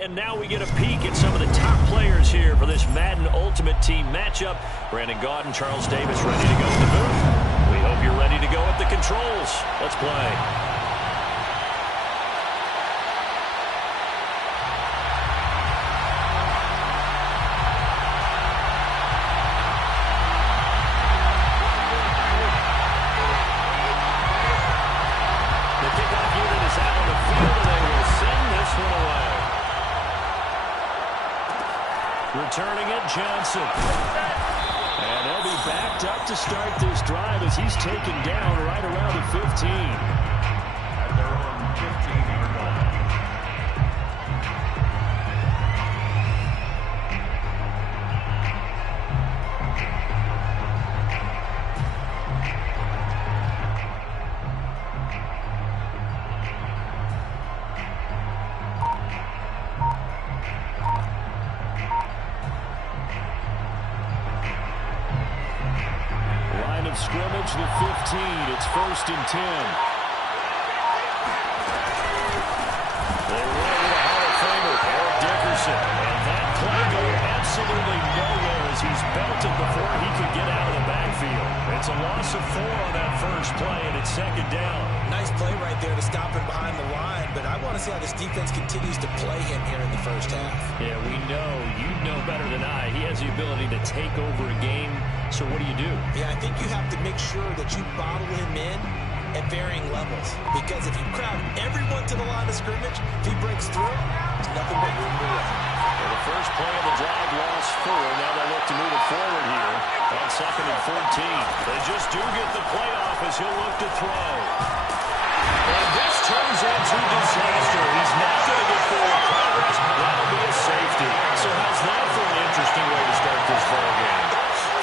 And now we get a peek at some of the top players here for this Madden Ultimate Team matchup. Brandon Gaudin, Charles Davis ready to go in the booth. We hope you're ready to go at the controls. Let's play. Returning it, Johnson. And they'll be backed up to start this drive as he's taken down right around the 15. At their own 15-yard line. Scrimmage, the 15. It's 1st and 10. They roll with a Hall of Famer, Eric Dickerson. And that play going absolutely nowhere as he's belted before he could get out of the backfield. It's a loss of 4 on that first play, and it's 2nd down. Nice play right there to stop him behind the line, but I want to see how this defense continues to play him here in the first half. Yeah, we know. You know better than I. He has the ability to take over a game. So what do you do? Yeah, I think you have to make sure that you bottle him in at varying levels. Because if you crowd everyone to the line of scrimmage, if he breaks through, there's nothing but room to run. Well, the first play of the drive lost 4. Now they look to move it forward here on 2nd and 14. They just do get the play off as he'll look to throw. And this turns into disaster. He's not going to get forward progress. That'll be a safety. So how's that for an interesting way to start this ball game?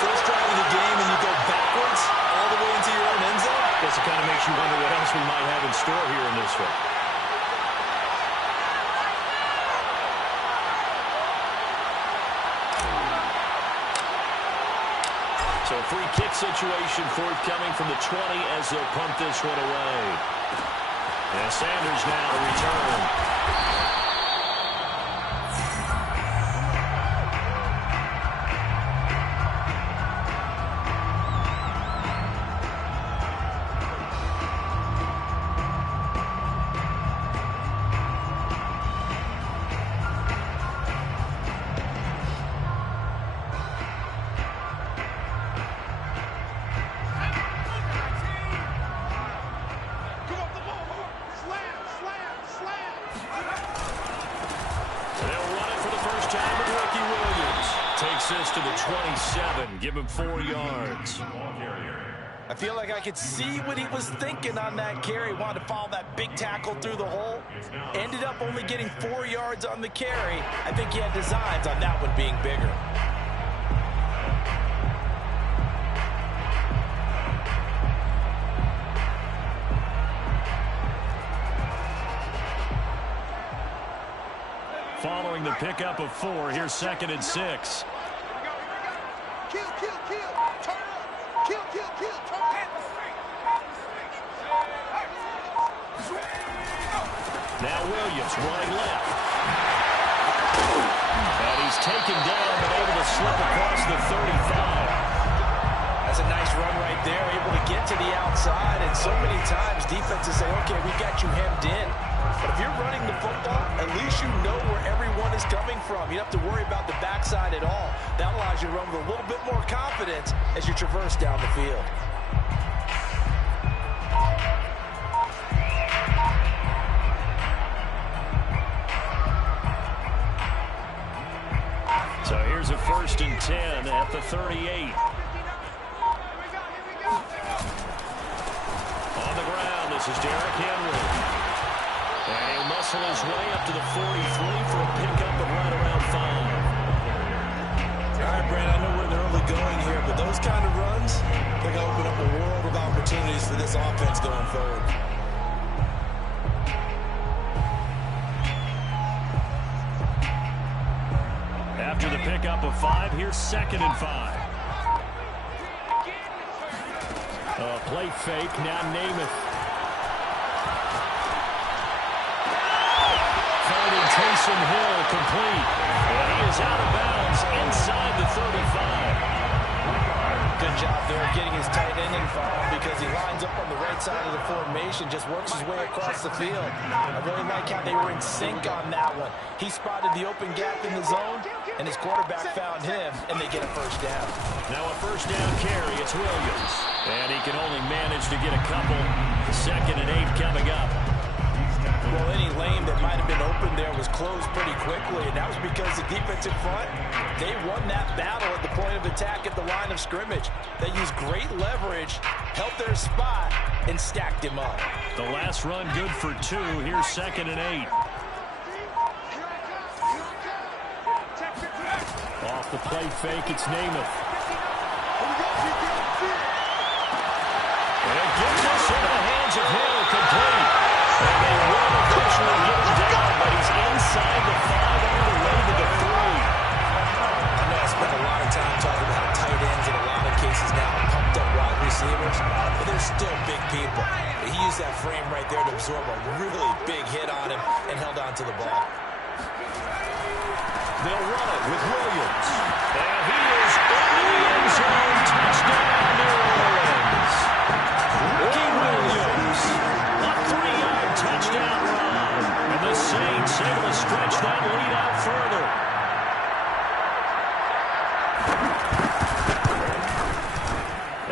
First drive of the game and you go backwards all the way into your own end zone? Guess it kind of makes you wonder what else we might have in store here in this one. So a free kick situation forthcoming from the 20 as they'll punt this one away. And Sanders now to return. To the 27, give him 4 yards. I feel like I could see what he was thinking on that carry. Wanted to follow that big tackle through the hole. Ended up only getting 4 yards on the carry. I think he had designs on that one being bigger. Following the pickup of 4, here's 2nd and 6. Kill, kill, kill, turn up. Kill, kill, kill, turn up. Now Williams running left. And he's taken down but able to slip across the 35. That's a nice run right there, able to get to the outside. And so many times defenses say, okay, we got you hemmed in. But if you're running the football, at least you know where everyone is coming from. You don't have to worry about the backside at all. That allows you to run with a little bit more confidence as you traverse down the field. So here's a 1st and 10 at the 38. On the ground, this is Derrick Henry. And he'll muscle his way up to the 43 for a pickup of right around 5. All right, Brandon, I know we're in the early going here, but those kind of runs, they're going to open up a world of opportunities for this offense going forward. After the pickup of 5, here's 2nd and 5. Play fake, now Namath. Taysom Hill complete. And he is out of bounds inside the 35. Good job there getting his tight end involved because he lines up on the right side of the formation, just works his way across the field. I really like how they were in sync on that one. He spotted the open gap in the zone, and his quarterback found him, and they get a first down. Now a first down carry, it's Williams. And he can only manage to get a couple. 2nd and 8 coming up. Well, any lane that might have been open there was closed pretty quickly, and that was because the defensive front, they won that battle at the point of attack at the line of scrimmage. They used great leverage, held their spot, and stacked him up. The last run good for 2. Here's 2nd and 8. Off the play fake, it's Namath. And it gets us into the hands of Hill, complete. And they will eventually get him down, but he's inside the 5 on the way to the 3. I know I spent a lot of time talking about tight ends in a lot of cases now, pumped up wide receivers, but they're still big people. He used that frame right there to absorb a really big hit on him and held on to the ball. They'll run it with Williams. And he is in the end zone. Touchdown, New Orleans. Ricky Williams. A 3-yard touchdown run. And the Saints able to stretch that lead out further.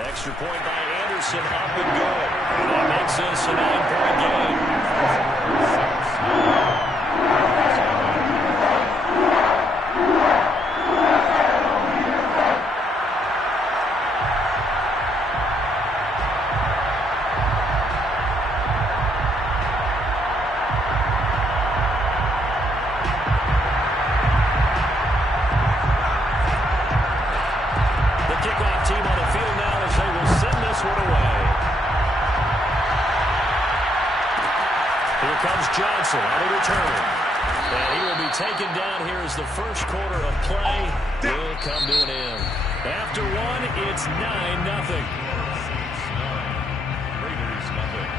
Extra point by Anderson, up and good. And that makes this a 9-point game. Johnson on the return. And he will be taken down here as the first quarter of play will come to an end. After one, it's 9-0. Raiders nothing.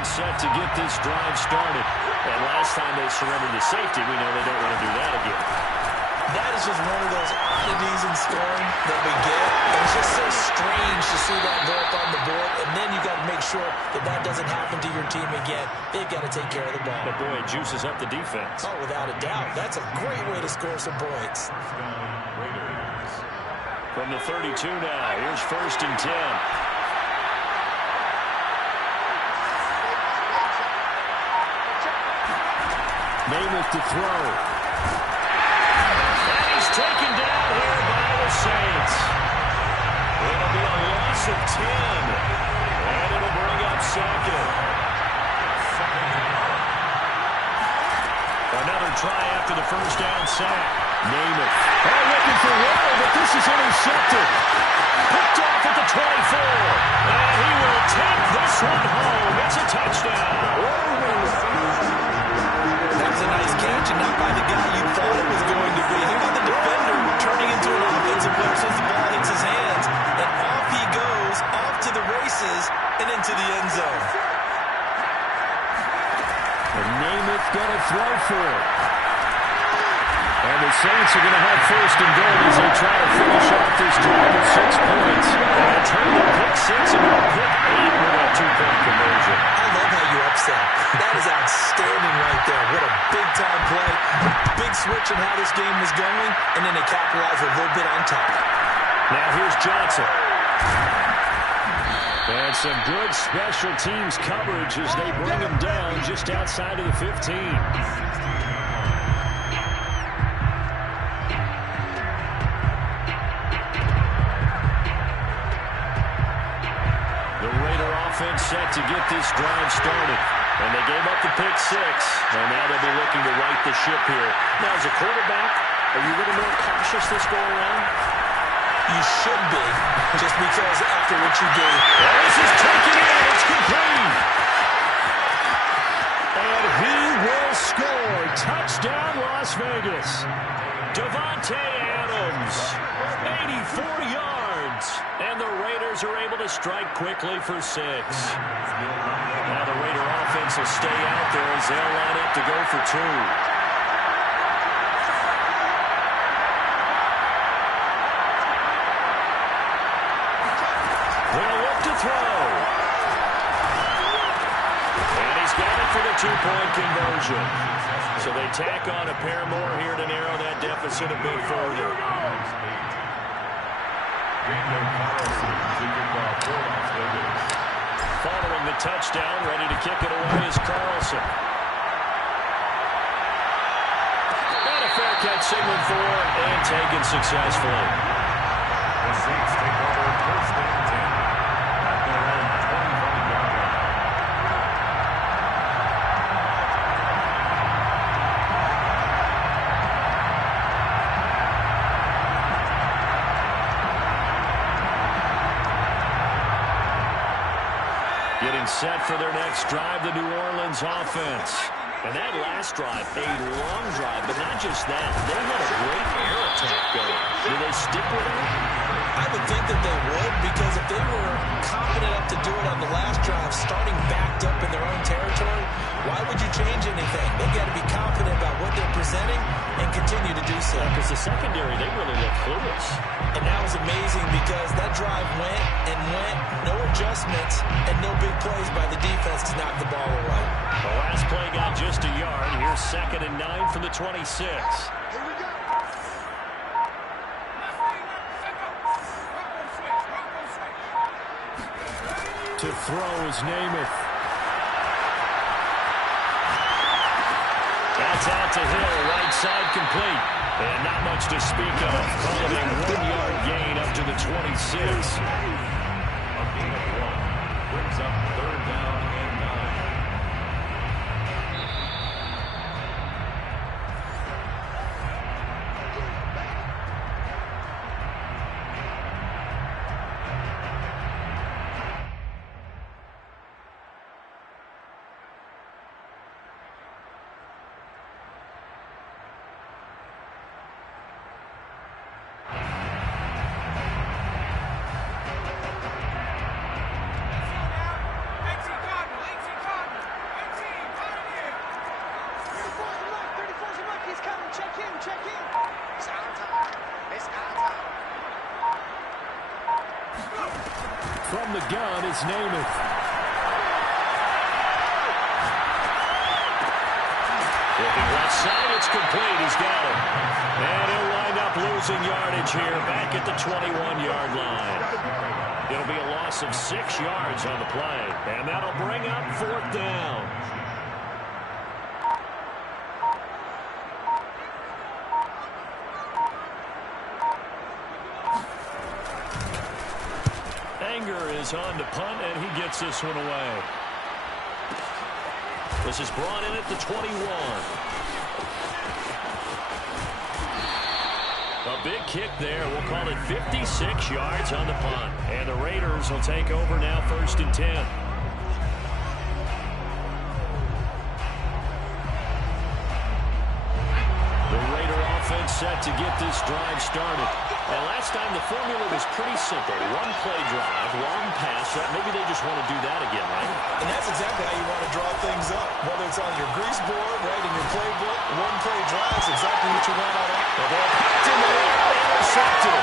Set to get this drive started. And last time they surrendered to safety, we know they don't want to do that again. That is just one of those oddities in scoring that we get. And it's just so strange to see that go up on the board, and then you got to make sure that that doesn't happen to your team again. They've got to take care of the ball. But boy, it juices up the defense. Oh, without a doubt. That's a great way to score some points. From the 32 now, here's 1st and 10. Namath to throw. And he's taken down here by the Saints. It'll be a loss of 10. And it'll bring up 2nd. Another try after the first down sack. Namath. Oh, looking for Waddle, but this is intercepted. Picked off at the 24. And he will take this one home. It's a touchdown. That was a nice catch, and not by the guy you thought it was going to be. How about the defender turning into an offensive player as the ball hits his hands, and off he goes, off to the races, and into the end zone. And Namath going to throw for it. And the Saints are going to have 1st and goal as they try to finish off this drive with 6 points. And turn the pick 6 and a pick 8 with a 2-point conversion. I love how you upset. That is outstanding right there. What a big-time play. Big switch in how this game was going, and then they capitalized a little bit on top. Now here's Johnson. And some good special teams coverage as they bring him down just outside of the 15. Offense set to get this drive started. And they gave up the pick 6. And now they'll be looking to right the ship here. Now, as a quarterback, are you a little more cautious this go around? You you should be, just because after what you gave. Well, this is taken in. It's complete. And he will score. Touchdown, Las Vegas. Davante Adams, 84 yards. And the Raiders are able to strike quickly for 6. Now the Raider offense will stay out there as they'll line up to go for 2. They'll look to throw. And he's got it for the 2-point conversion. So they tack on a pair more here to narrow that deficit a bit further. Following the touchdown, ready to kick it away is Carlson. And a fair catch signaled for and taken successfully. The Saints take over first and 10 at their own 25-yard line. Getting set for their next drive, the New Orleans offense. And that last drive, a long drive, but not just that. They had a great air attack going. Do they stick with it? I would think that they would, because if they were confident enough to do it on the last drive, starting backed up in their own territory, why would you change anything? They've got to be confident about what they're presenting and continue to do so. Because the secondary, they really look clueless. And that was amazing because that drive went and went, no adjustments, and no big plays by the defense to knock the ball away. The last play got just a yard. Here's 2nd and 9 from the 26. Here we go. To throw is Namath. That's out to Hill, right side complete. And not much to speak of. Calling a 1-yard gain up to the 26. A gain of 1 brings up 3rd down and 9. From the gun is Namath. Looking left side, it's complete. He's got it. And he'll wind up losing yardage here back at the 21-yard line. It'll be a loss of 6 yards on the play. And that'll bring up 4th down. Is on to punt, and he gets this one away. This is brought in at the 21. A big kick there. We'll call it 56 yards on the punt. And the Raiders will take over now 1st and 10. The Raider offense set to get this drive started. And last time the formula was pretty simple. 1-play drive, long pass. Maybe they just want to do that again, right? And that's exactly how you want to draw things up. Whether it's on your grease board, right, in your playbook, 1-play drive is exactly what you want out of. The ball picked in the air, intercepted.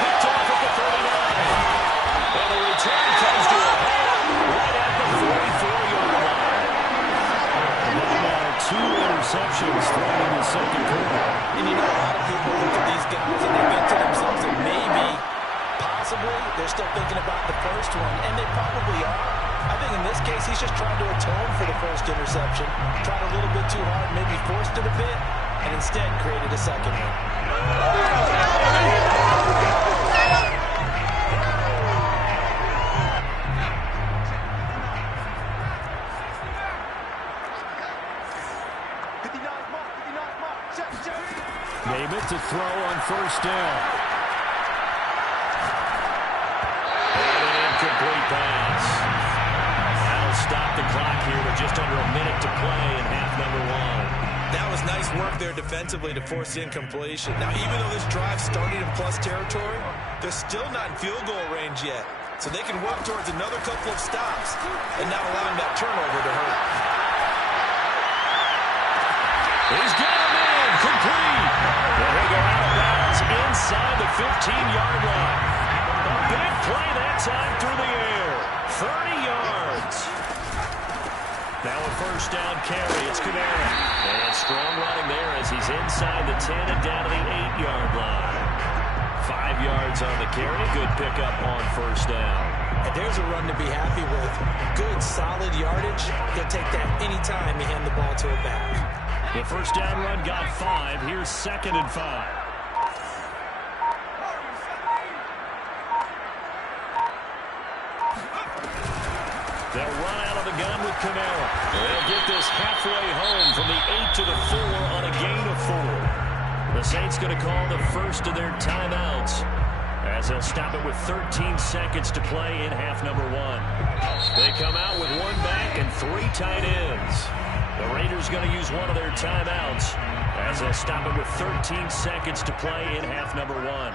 Picked off at the 39. And the return comes to a halt right at the 44-yard line. Now 2 interceptions thrown in the second quarter. And you know, a lot of people look at these guys and they think to themselves that maybe, possibly, they're still thinking about the first one, and they probably are. I think in this case, he's just trying to atone for the first interception, tried a little bit too hard, maybe forced it a bit, and instead created a second one. Namath to throw on 1st down. clock here with just under a minute to play in half number one. That was nice work there defensively to force the incompletion. Now, even though this drive started in plus territory, they're still not in field goal range yet. So they can work towards another couple of stops and not allowing that turnover to hurt. He's got him in, complete. And he'll go out of bounds inside the 15-yard line. A big play that time through the air. 30 yards. Now a first down carry. It's Kamara. And strong running there as he's inside the 10 and down to the 8-yard line. 5 yards on the carry. Good pickup on first down. And there's a run to be happy with. Good, solid yardage. He'll take that anytime you hand the ball to a back. The first down run got 5. Here's 2nd and 5. They'll run out of the gun with Kamara. They'll get this halfway home from the 8 to the 4 on a gain of 4. The Saints going to call the first of their timeouts as they'll stop it with 13 seconds to play in half number one. They come out with 1 back and 3 tight ends. The Raiders going to use one of their timeouts as they'll stop it with 13 seconds to play in half number one.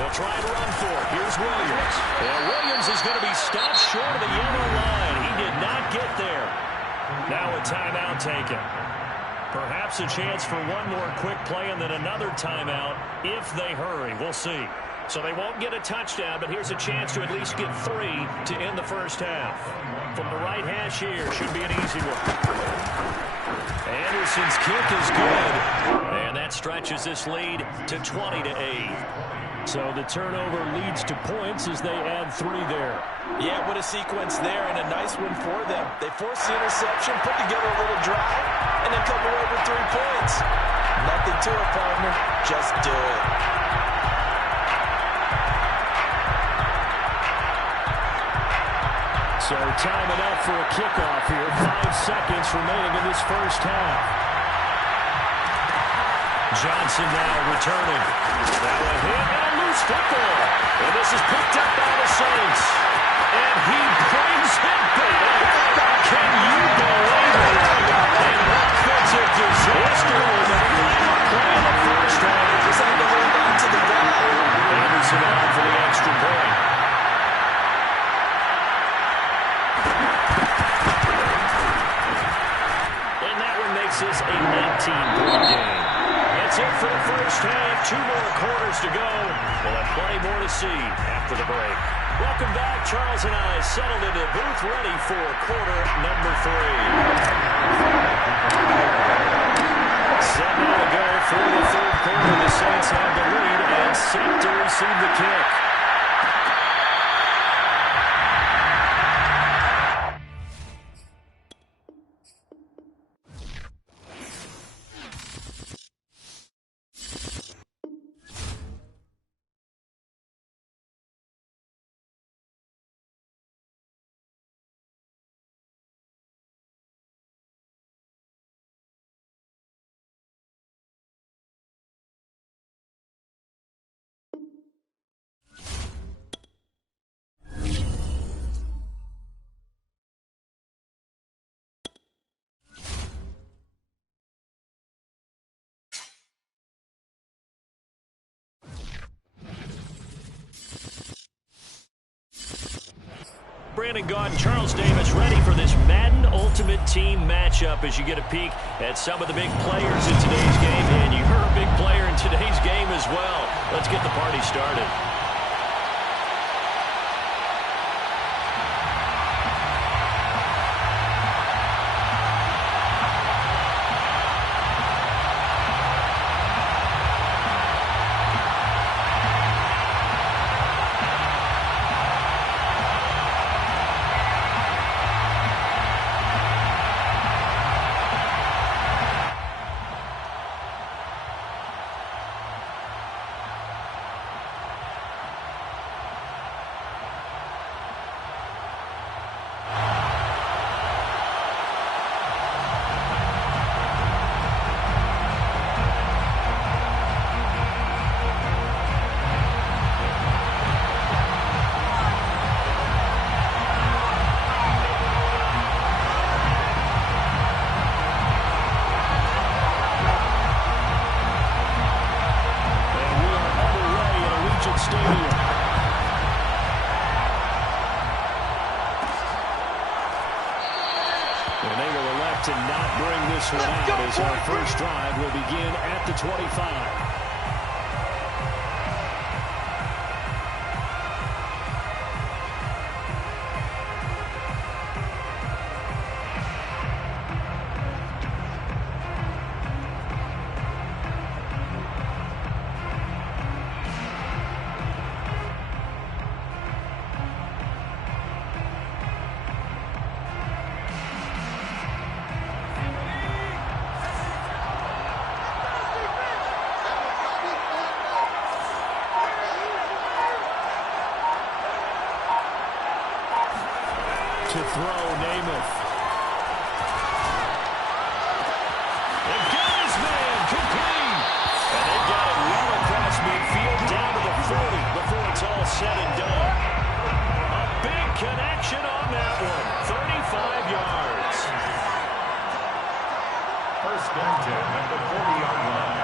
They'll try and run for it. Here's Williams. And Williams is going to be stopped short of the yellow line. He did not get there. Now a timeout taken. Perhaps a chance for one more quick play and then another timeout if they hurry. We'll see. So they won't get a touchdown, but here's a chance to at least get 3 to end the first half. From the right hash here, should be an easy one. Anderson's kick is good. And that stretches this lead to 20 to 8. So the turnover leads to points as they add 3 there. Yeah, what a sequence there, and a nice one for them. They forced the interception, put together a little drive, and then come away with 3 points. Nothing to it, partner. Just do it. So time enough for a kickoff here. 5 seconds remaining in this first half. Johnson now returning. Now a hit and a loose football. And this is picked up by the Saints. And he brings it back. Can you believe it? An offensive disaster with a final play in the first half. Just had to hold on to the ball. Anderson on for the extra point. And that one makes this a 19-point game. That's it for the first half. 2 more quarters to go. We'll have plenty more to see after the break. Welcome back. Charles and I settled into the booth ready for quarter number 3. Set now to go for the third quarter. The Saints have the lead and set to receive the kick. Brandon Gaudin, Charles Davis ready for this Madden Ultimate Team matchup as you get a peek at some of the big players in today's game. And you're a big player in today's game as well. Let's get the party started. this one out as our first drive will begin at the 25. To throw, Namath. And got his man, complete. And they got it well across midfield, down to the 40 before it's all said and done. A big connection on that one, 35 yards. First and 10 at the 40-yard line.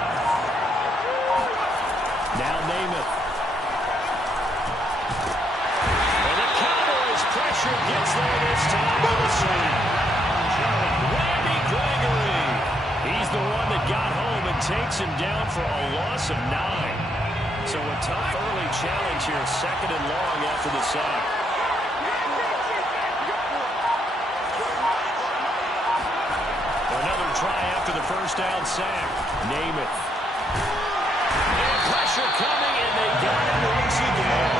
Now Namath. Pressure gets there this time with a sack. Randy Gregory. He's the one that got home and takes him down for a loss of 9. So a tough early challenge here, 2nd and long after the sack. Another try after the first down sack. Namath. And pressure coming, and they got him once again.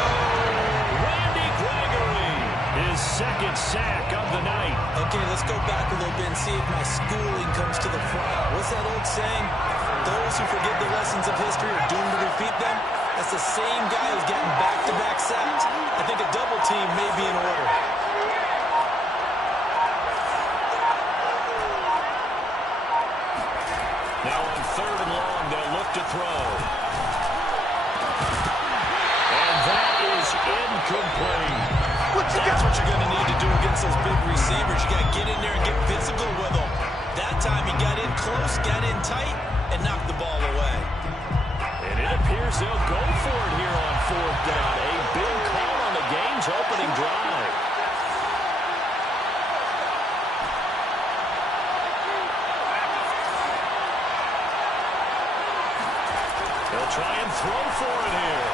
Randy Gregory. His 2nd sack of the night. Okay, let's go back a little bit and see if my schooling comes to the front. What's that old saying? Those who forget the lessons of history are doomed to repeat them. That's the same guy who's getting back-to-back sacks. I think a double team may be in order. Now on 3rd and long, they'll look to throw. And that is incomplete. That's what you're going to need to do against those big receivers. You got to get in there and get physical with them. That time he got in close, got in tight, and knocked the ball away. And it appears they'll go for it here on 4th down. A big call on the game's opening drive. They'll try and throw for it here.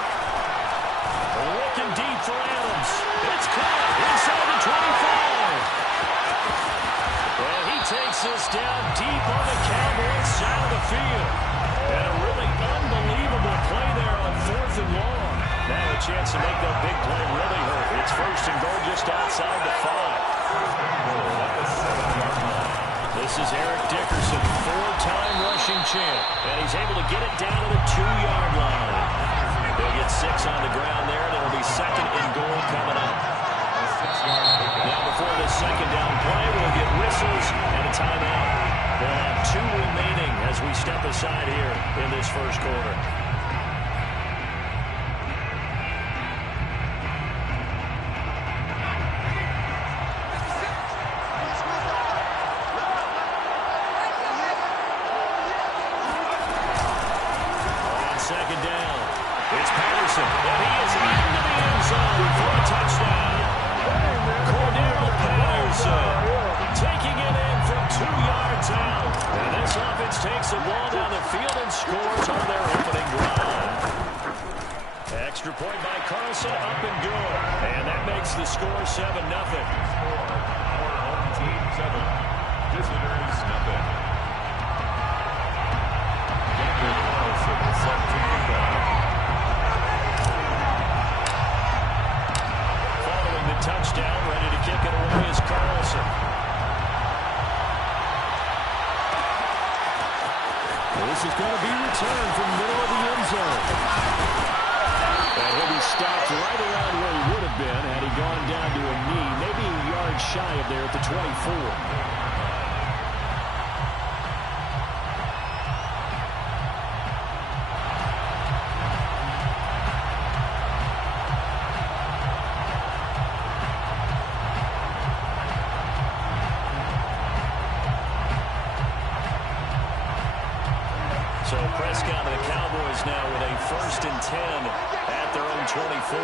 Looking deep for Adams. It's caught inside the 25. Well, he takes this down deep on the Cowboys side of the field. And a really unbelievable play there on 4th and long. Now a chance to make that big play really hurt. It's 1st and goal just outside the 5. This is Eric Dickerson, 4-time rushing champ. And he's able to get it down to the 2-yard line. They'll get 6 on the ground there, and it'll be 2nd and goal coming up. Now before this 2nd down play, we'll get whistles and a timeout. They'll have 2 remaining as we step aside here in this first quarter. On 2nd down, it's Patterson, and he is into the end zone for a touchdown. Cordero Patterson taking it in from 2 yards out. And this offense takes the ball down the field and scores on their opening drive. Extra point by Carlson, up and good. And that makes the score 7-0. Home team 7, visitors nothing. Carlson is set to kick off. Following the touchdown, ready to kick it away is Carlson. This is going to be returned from the middle of the end zone. And he'll be stopped right around where he would have been had he gone down to a knee, maybe a yard shy of there at the 24. So Prescott and the Cowboys now with a 1st and 10 at their own 24.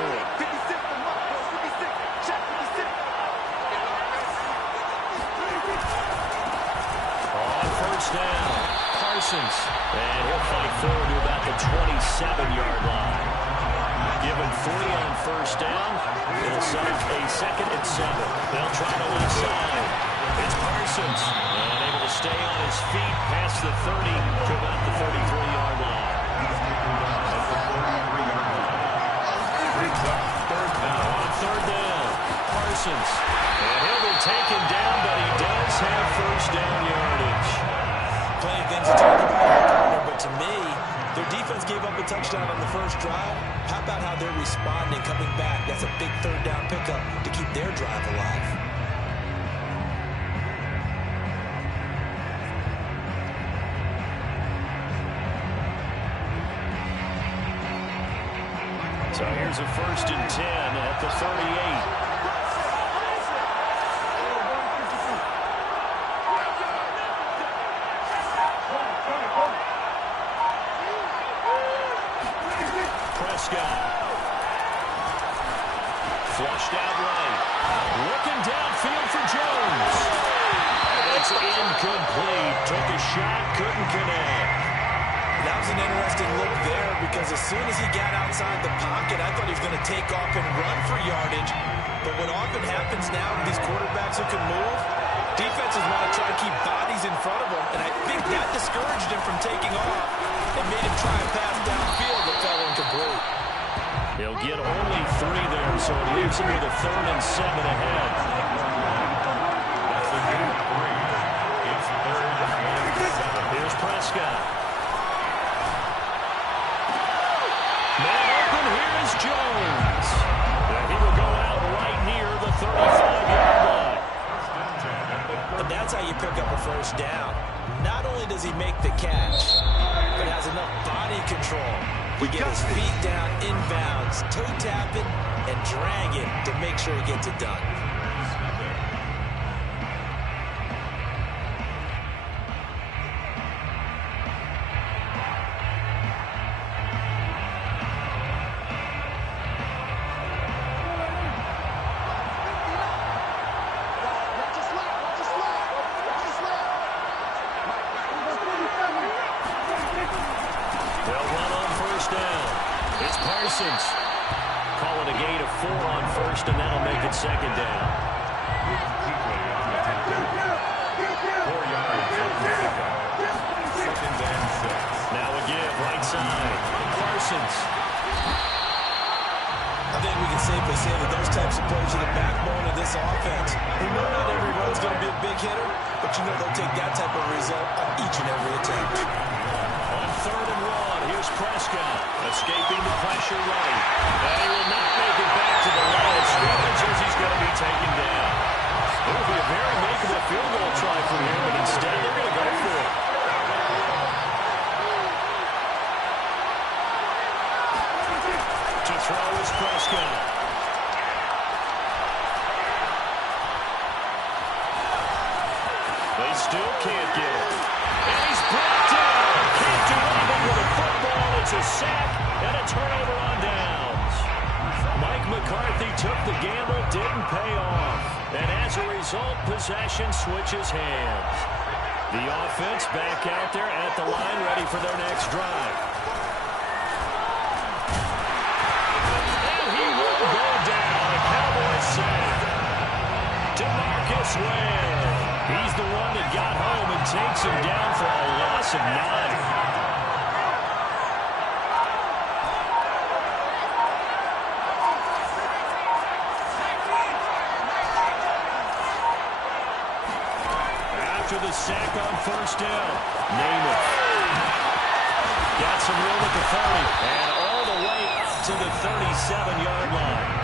On 1st Parsons. And he'll fight forward to about the 27-yard line. Given 3 on first down. It'll set up a 2nd and 7. They'll try the left side. It's Parsons. And able to stay on his feet past the 30 to about the 33-yard line. On 3rd down, Parsons. And he'll be taken down, but he does have first down yardage. Plenty of things to talk about here, partner, but to me, their defense gave up a touchdown on the first drive. How about how they're responding, coming back? That's a big 3rd down pickup to keep their drive alive. So here's a 1st and 10 at the 38. Prescott. Flushed out right. Looking downfield for Jones. It's incomplete. Took a shot, couldn't connect. That was an interesting look there because as soon as he got outside the pocket, I thought he was going to take off and run for yardage. But what often happens now with these quarterbacks who can move, defenses want to try to keep bodies in front of them, and I think that discouraged him from taking off and made him try and pass downfield but fell incomplete. He'll get only 3 there, so it leaves him with a 3rd and 7 ahead. That's a good 3. It's 3rd and 7. Here's Prescott. Man open, here is Jones. And he will go out right near the 35-yard line. But that's how you pick up a first down. Not only does he make the catch, but has enough body control. He gets his feet down inbounds, toe tapping and dragging to make sure he gets it done. Parsons. Call it a gain of 4 on first, and that'll make it 2nd down. 4 yards on the pickup. 2nd and 6. Now a give, right side. Parsons. I think we can safely say that those types of plays are the backbone of this offense. We know not every run's going to be a big hitter, but you know they'll take that type of result on each and every attempt. On 3rd and 1, here's Prescott, escaping the pressure right. And he will not make it back to the line of scrimmage as he's going to be taken down. It'll be a very makeable field goal try for him, but instead they're going to go for it. To throw is Prescott. They still can't get it. And he's brought down. Can't do anything with a football. It's a sack and a turnover on downs. Mike McCarthy took the gamble, didn't pay off. And as a result, possession switches hands. The offense back out there at the line, ready for their next drive. And he will go down. A Cowboys sack. DeMarcus Ware. He's the one that got home and takes him down for a loss of 9. After the sack on first down, Namath got some room at the 30 and all the way up to the 37-yard line.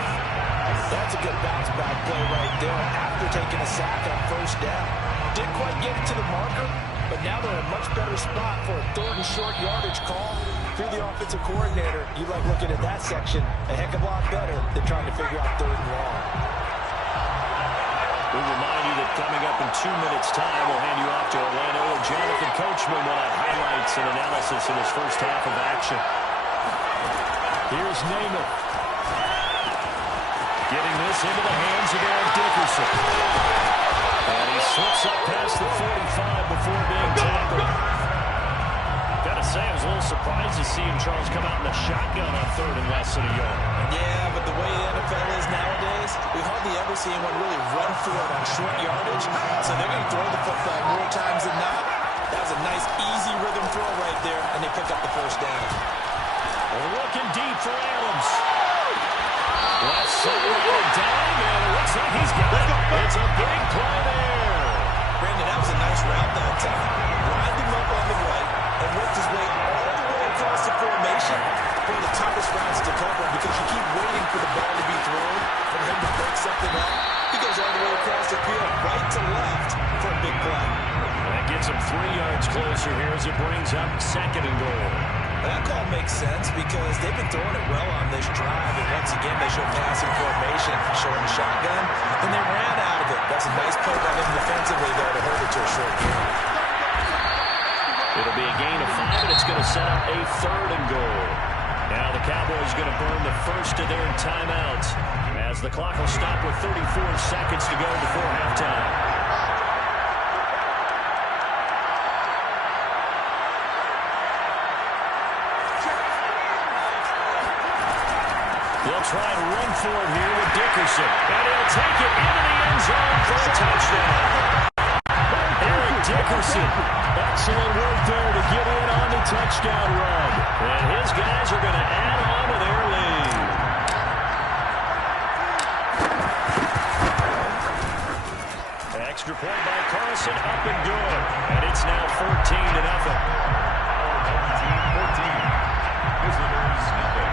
That's a good bounce-back play right there after taking a sack on first down. Didn't quite get it to the marker, but now they're in a much better spot for a 3rd and short yardage call. If you're the offensive coordinator, you like looking at that section a heck of a lot better than trying to figure out 3rd and long. We'll remind you that coming up in 2 minutes' time, we'll hand you off to Orlando where Jonathan Coachman will have highlights and analysis in his first half of action. Here's Namath. Getting this into the hands of Eric Dickerson. And he slips up past the 45 before being tackled. got to say, I was a little surprised to see him, Charles, come out in the shotgun on third and less than a yard. Yeah, but the way the NFL is nowadays, we hardly ever see anyone really run for it on short yardage. So they're going to throw the football more times than not. That was a nice, easy rhythm throw right there, and they pick up the first down. We're looking deep for Adams. Left side on a dime, and it looks like he's got it. It's a big play there. Brandon, that was a nice route that time. Lined him up on the right and worked his way all the way across the formation. One of the toughest routes to cover because you keep waiting for the ball to be thrown for him to break something up. He goes all the way across the field, right to left, for a big play. That gets him 3 yards closer here as it brings up second and goal. That call makes sense because they've been throwing it well on this drive, and once again they show passing formation, showing the shotgun, and they ran out of it. That's a nice play by them defensively, though, to hold it to a short game. It'll be a gain of 5, and it's going to set up a third and goal. Now the Cowboys are going to burn the first of their timeouts as the clock will stop with 34 seconds to go before halftime. They'll try to run for it here with Dickerson. And he'll take it into the end zone for a touchdown. Eric Dickerson. Excellent work there to get in on the touchdown run. And his guys are going to add on to their lead. Extra point by Carlson, up and good. And it's now 14-0. 14. Visitors, nothing.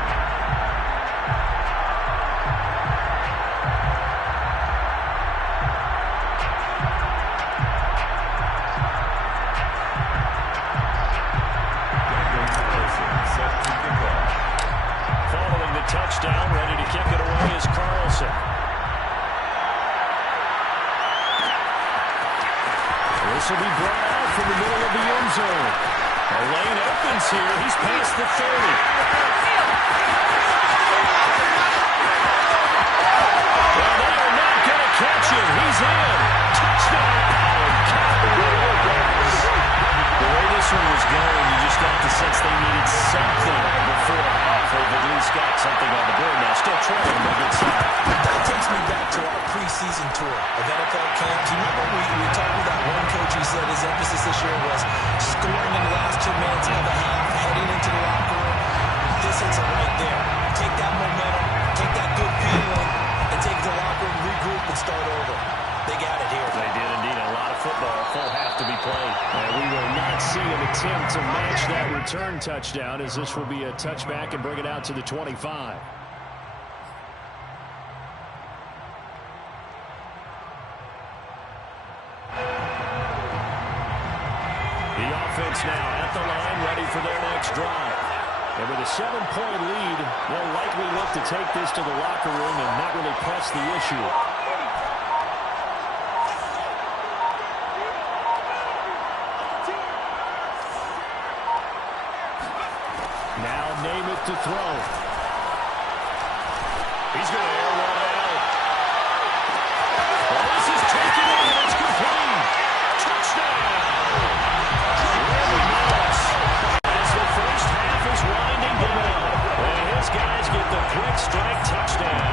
Following the touchdown, ready to kick it away is Carlson. This will be brought out from the middle of the end zone. A lane opens here. He's past the 30. Well, they are not going to catch him. He's in. Touchdown. The way this one was going, you just got the sense they needed something before half. They've at least got something on the board now. Still trailing, but good side. That takes me back to our preseason tour of NFL camp. Do you remember we were talking about one coach? He said his emphasis this year was scoring in the last 2 minutes of the half, heading into the locker room. This hits it right there. Take that momentum, take that good feeling, and take the locker room, regroup, and start over. They got it here. They did indeed. A lot of football, a full half to be played. And we will not see an attempt to match that return touchdown, as this will be a touchback and bring it out to the 25. The offense now at the line, ready for their next drive. And with a 7-point lead, they'll likely look to take this to the locker room and not really press the issue. Now name it to throw. He's going to air one out. Well, this is taken in, and it's complete. Touchdown. Really nice. As the first half is winding down. And his guys get the quick strike touchdown.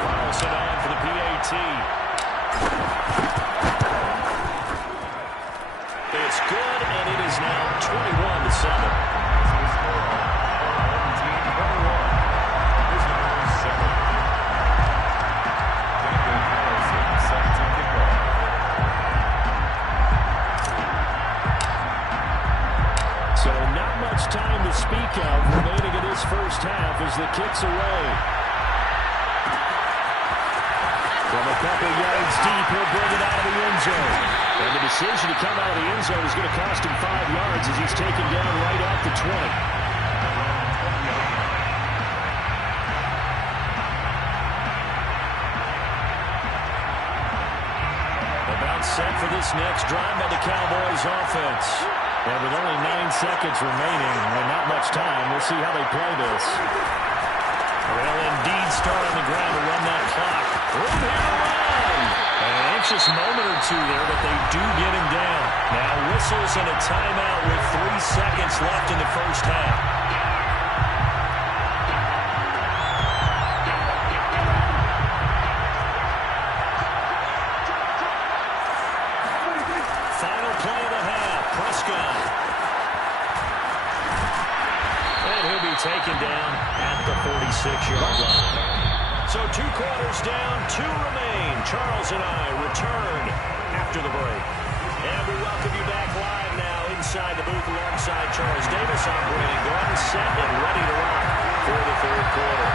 Carlson on for the PAT. It's good, and it is now 21-7. So not much time to speak of remaining in this first half as the kick's away. From a couple yards deep, he'll bring it out of the end zone. And the decision to come out of the end zone is going to cost him 5 yards as he's taken down right at the 20. About set for this next drive by the Cowboys offense. And with only 9 seconds remaining and not much time, we'll see how they play this. Well, indeed, start on the ground to run that clock. Room here to run. And anxious moment or two there, but they do get him down. Now whistles and a timeout with 3 seconds left in the first half. Final play of the half, Prescott. And he'll be taken down at the 46-yard line. So 2 quarters down, 2 remain. Charles and I return after the break. And we welcome you back live now inside the booth alongside Charles Davis. I'm Brandon Gordon, set and ready to rock for the third quarter.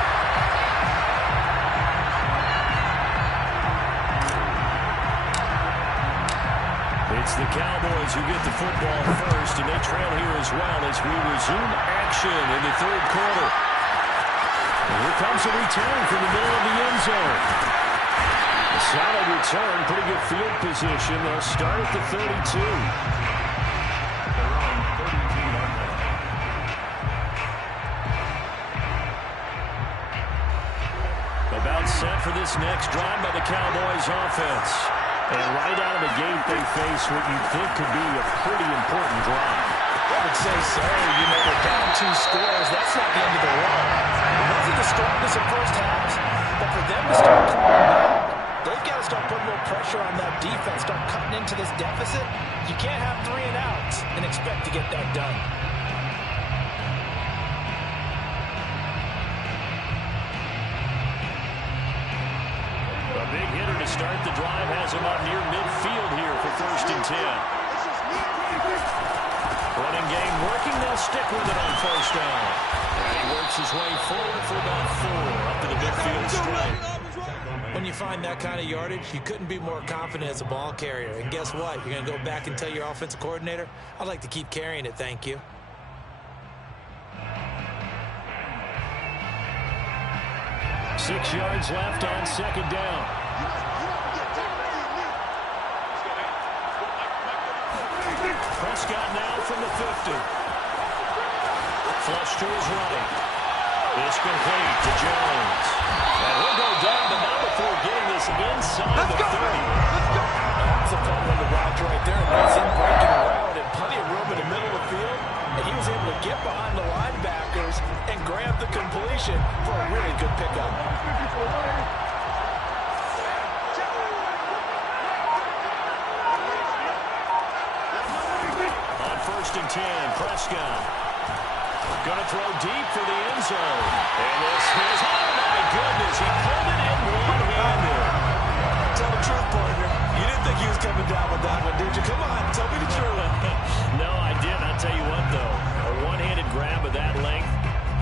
It's the Cowboys who get the football first, and they trail here as well as we resume action in the third quarter. Here comes a return from the middle of the end zone. A solid return, pretty good field position. They'll start at the 32. About set for this next drive by the Cowboys offense. And right out of the gate, they face what you think could be a pretty important drive. I would say so. You know, they're down 2 scores. That's not the end of the run. It wasn't the strongest of first halves, but for them to start coming back, they've got to start putting more pressure on that defense, start cutting into this deficit. You can't have 3 and outs and expect to get that done. A big hitter to start the drive has him up near midfield here for 1st and 10. Running game working, they'll stick with it on 1st down. And he works his way forward for about 4 up to the midfield straight. When you find that kind of yardage, you couldn't be more confident as a ball carrier. And guess what? You're going to go back and tell your offensive coordinator, I'd like to keep carrying it, thank you. Six yards left on 2nd down. Prescott now from the 50. Flush to his right. It's complete to Jones. And he'll go down, but not before getting this inside the 30. That's a fun one to watch right there. Nice in-breaking route and plenty of room in the middle of the field. And he was able to get behind the linebackers and grab the completion for a really good pickup. On 1st and 10, Prescott. Gonna throw deep for the end zone. And this is, oh my goodness, he pulled it in one-handed. Tell the truth, partner. You didn't think he was coming down with that one, did you? Come on, tell me the truth. No, I didn't. I'll tell you what, though. A one-handed grab of that length.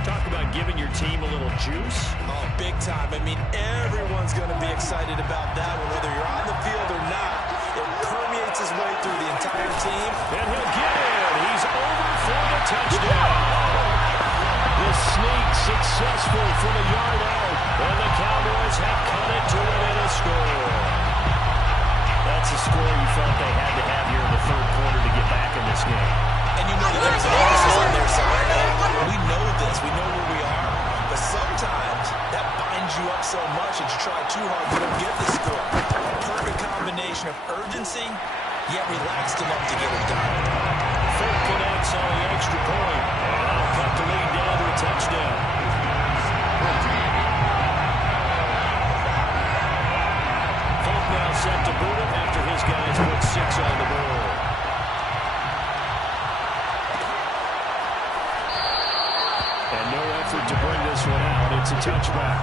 Talk about giving your team a little juice. Oh, big time. I mean, everyone's going to be excited about that one, whether you're on the field or not. It permeates his way through the entire team. And he'll get in. He's over for the touchdown. The sneak successful from a yard out. And the Cowboys have cut it to within a score. That's a score you felt they had to have here in the third quarter to get back in this game. And you know that there's emphasis on their side. We know this. We know where we are. But sometimes that binds you up so much that you try too hard, you don't get the score. A perfect combination of urgency, yet relaxed enough to get it done. Folk connects on the extra point. And that'll cut the lead down to a touchdown. Folk now set to boot him after his guys put 6 on the board. And no effort to bring this one out. It's a touchback.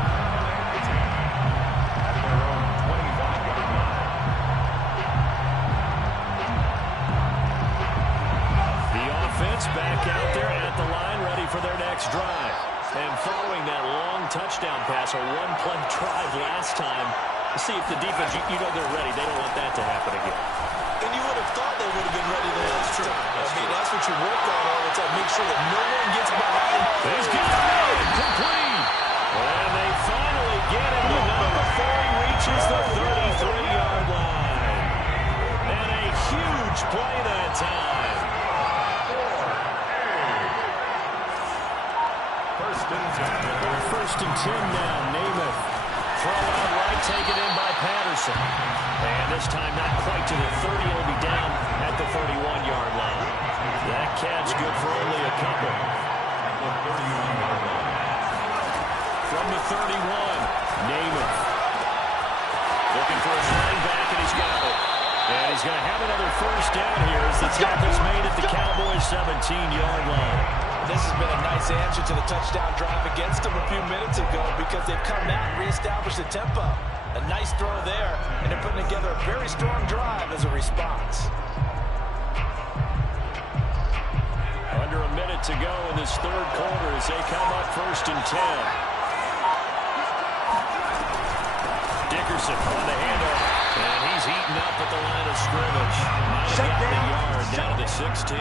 The offense back out there at the line, ready for their next drive. And following that long touchdown pass, a one-play drive last time, to see if the defense, you know they're ready. They don't want that to happen again. And you would have thought they would have been ready the last time. I mean, that's what you work on all the time. Make sure that no one gets behind. He's got it. Complete. And they finally get him, but not before he reaches the 33-yard line. And a huge play that time. First and 10 now, Namath. throw outright taken in by Patterson. And this time not quite to the 30. It'll be down at the 31-yard line. That catch good for only a couple. From the 31, Namath. Looking for his running back, and he's got it. And he's going to have another first down here as the tackle's made at the Cowboys' 17-yard line. This has been a nice answer to the touchdown drive against them a few minutes ago because they've come out and reestablished the tempo. A nice throw there, and they're putting together a very strong drive as a response. Under a minute to go in this third quarter as they come up 1st and 10. Dickerson on the handoff, and he's eaten up at the line of scrimmage. Might have gotten a yard down to the 16.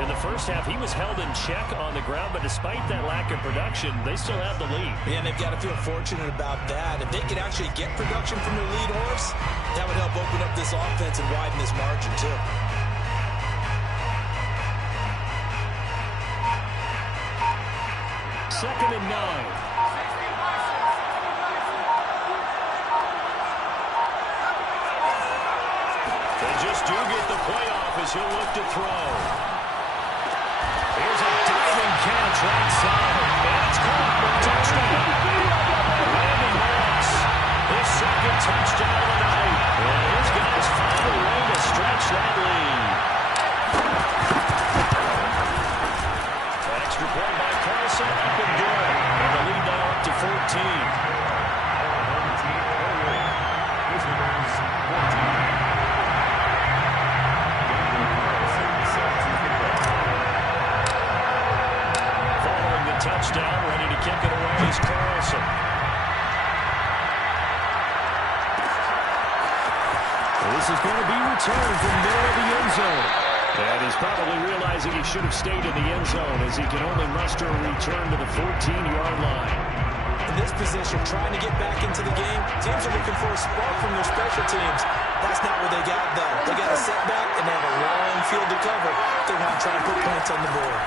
In the first half, he was held in check on the ground, but despite that lack of production, they still have the lead. Yeah, and they've got to feel fortunate about that. If they could actually get production from their lead horse, that would help open up this offense and widen this margin, too. Second and 9. They just do get the playoff as he'll look to throw. Here's a diving catch right side. And it's caught for a touchdown. Randy Moss, his second touchdown of the night. And his guys find a way to stretch that lead. Extra point by Carson, up and good. And the lead now up to 14. Touchdown, ready to kick it away is Carlson. This is going to be returned from there in the end zone. And he's probably realizing he should have stayed in the end zone as he can only muster a return to the 14-yard line. In this position, trying to get back into the game, teams are looking for a spark from their special teams. That's not what they got, though. They got a setback, and they have a long field to cover if they want to try and put points on the board.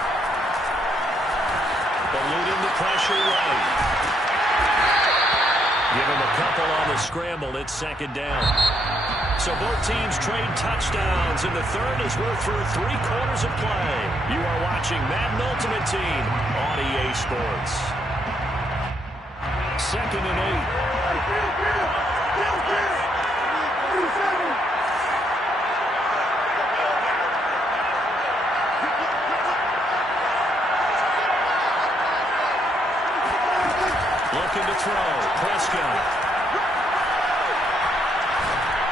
Eluding the pressure right. Give him a couple on the scramble. It's second down. So both teams trade touchdowns, and the third as we're through 3 quarters of play. You are watching Madden Ultimate Team on EA Sports. Second and 8. Looking to throw. Prescott.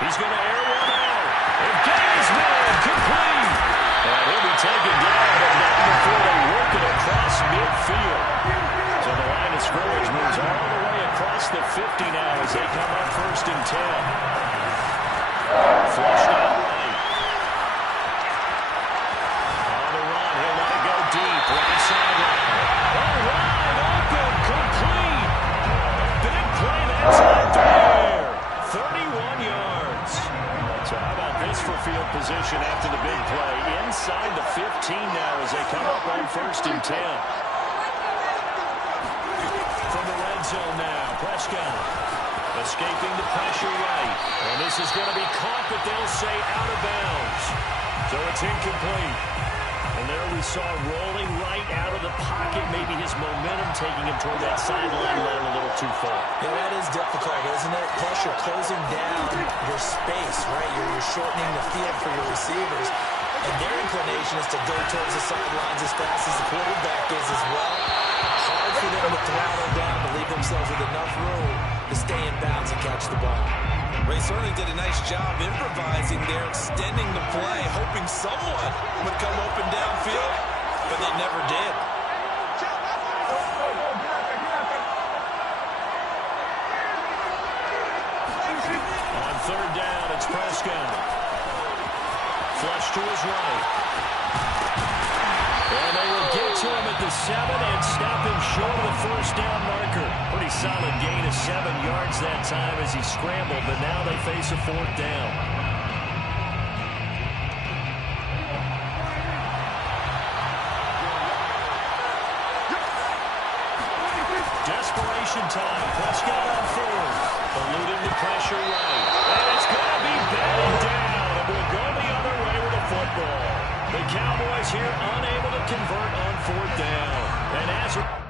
He's going to air one out. And Gaines man complete. And he'll be taken down, but not before they work it across midfield. So the line of scrimmage moves all the way across the 50 now as they come up 1st and 10. Flushed out right. On the run, he'll let it go deep. Right sideline. All right, open, complete. Big play that time there. 31 yards. So how about this for field position after the big play? Inside the 15 now as they come up on 1st and 10. From the red zone now, Prescott escaping the pressure right. And this is going to be caught, but they'll say out of bounds. So it's incomplete. And there we saw rolling right out of the pocket. Maybe his momentum taking him toward that sideline led a little too far. Yeah, that is difficult, isn't it? Plus, you're closing down your space, right? You're shortening the field for your receivers. And their inclination is to go towards the sidelines as fast as the quarterback is as well. Hard for them to throttle down to leave themselves with enough room to stay in bounds and catch the ball. Ray certainly did a nice job improvising there, extending the play, hoping someone would come open downfield, but they never did. On 3rd down, it's Prescott. Flush to his right. And they will get to him at the 7 and stop him short of the 1st down marker. Pretty solid gain of 7 yards that time as he scrambled, but now they face a 4th down. Desperation Possession time. Prescott on fourth. Eluding the pressure right. And it's going to be batted down. And we'll go the other way with the football. The Cowboys here unable to convert on fourth down. And as a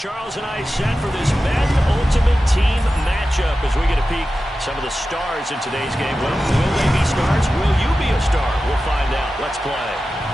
Charles and I set for this Men Ultimate Team matchup as we get a peek some of the stars in today's game. Well, will they be stars? Will you be a star? We'll find out. Let's play.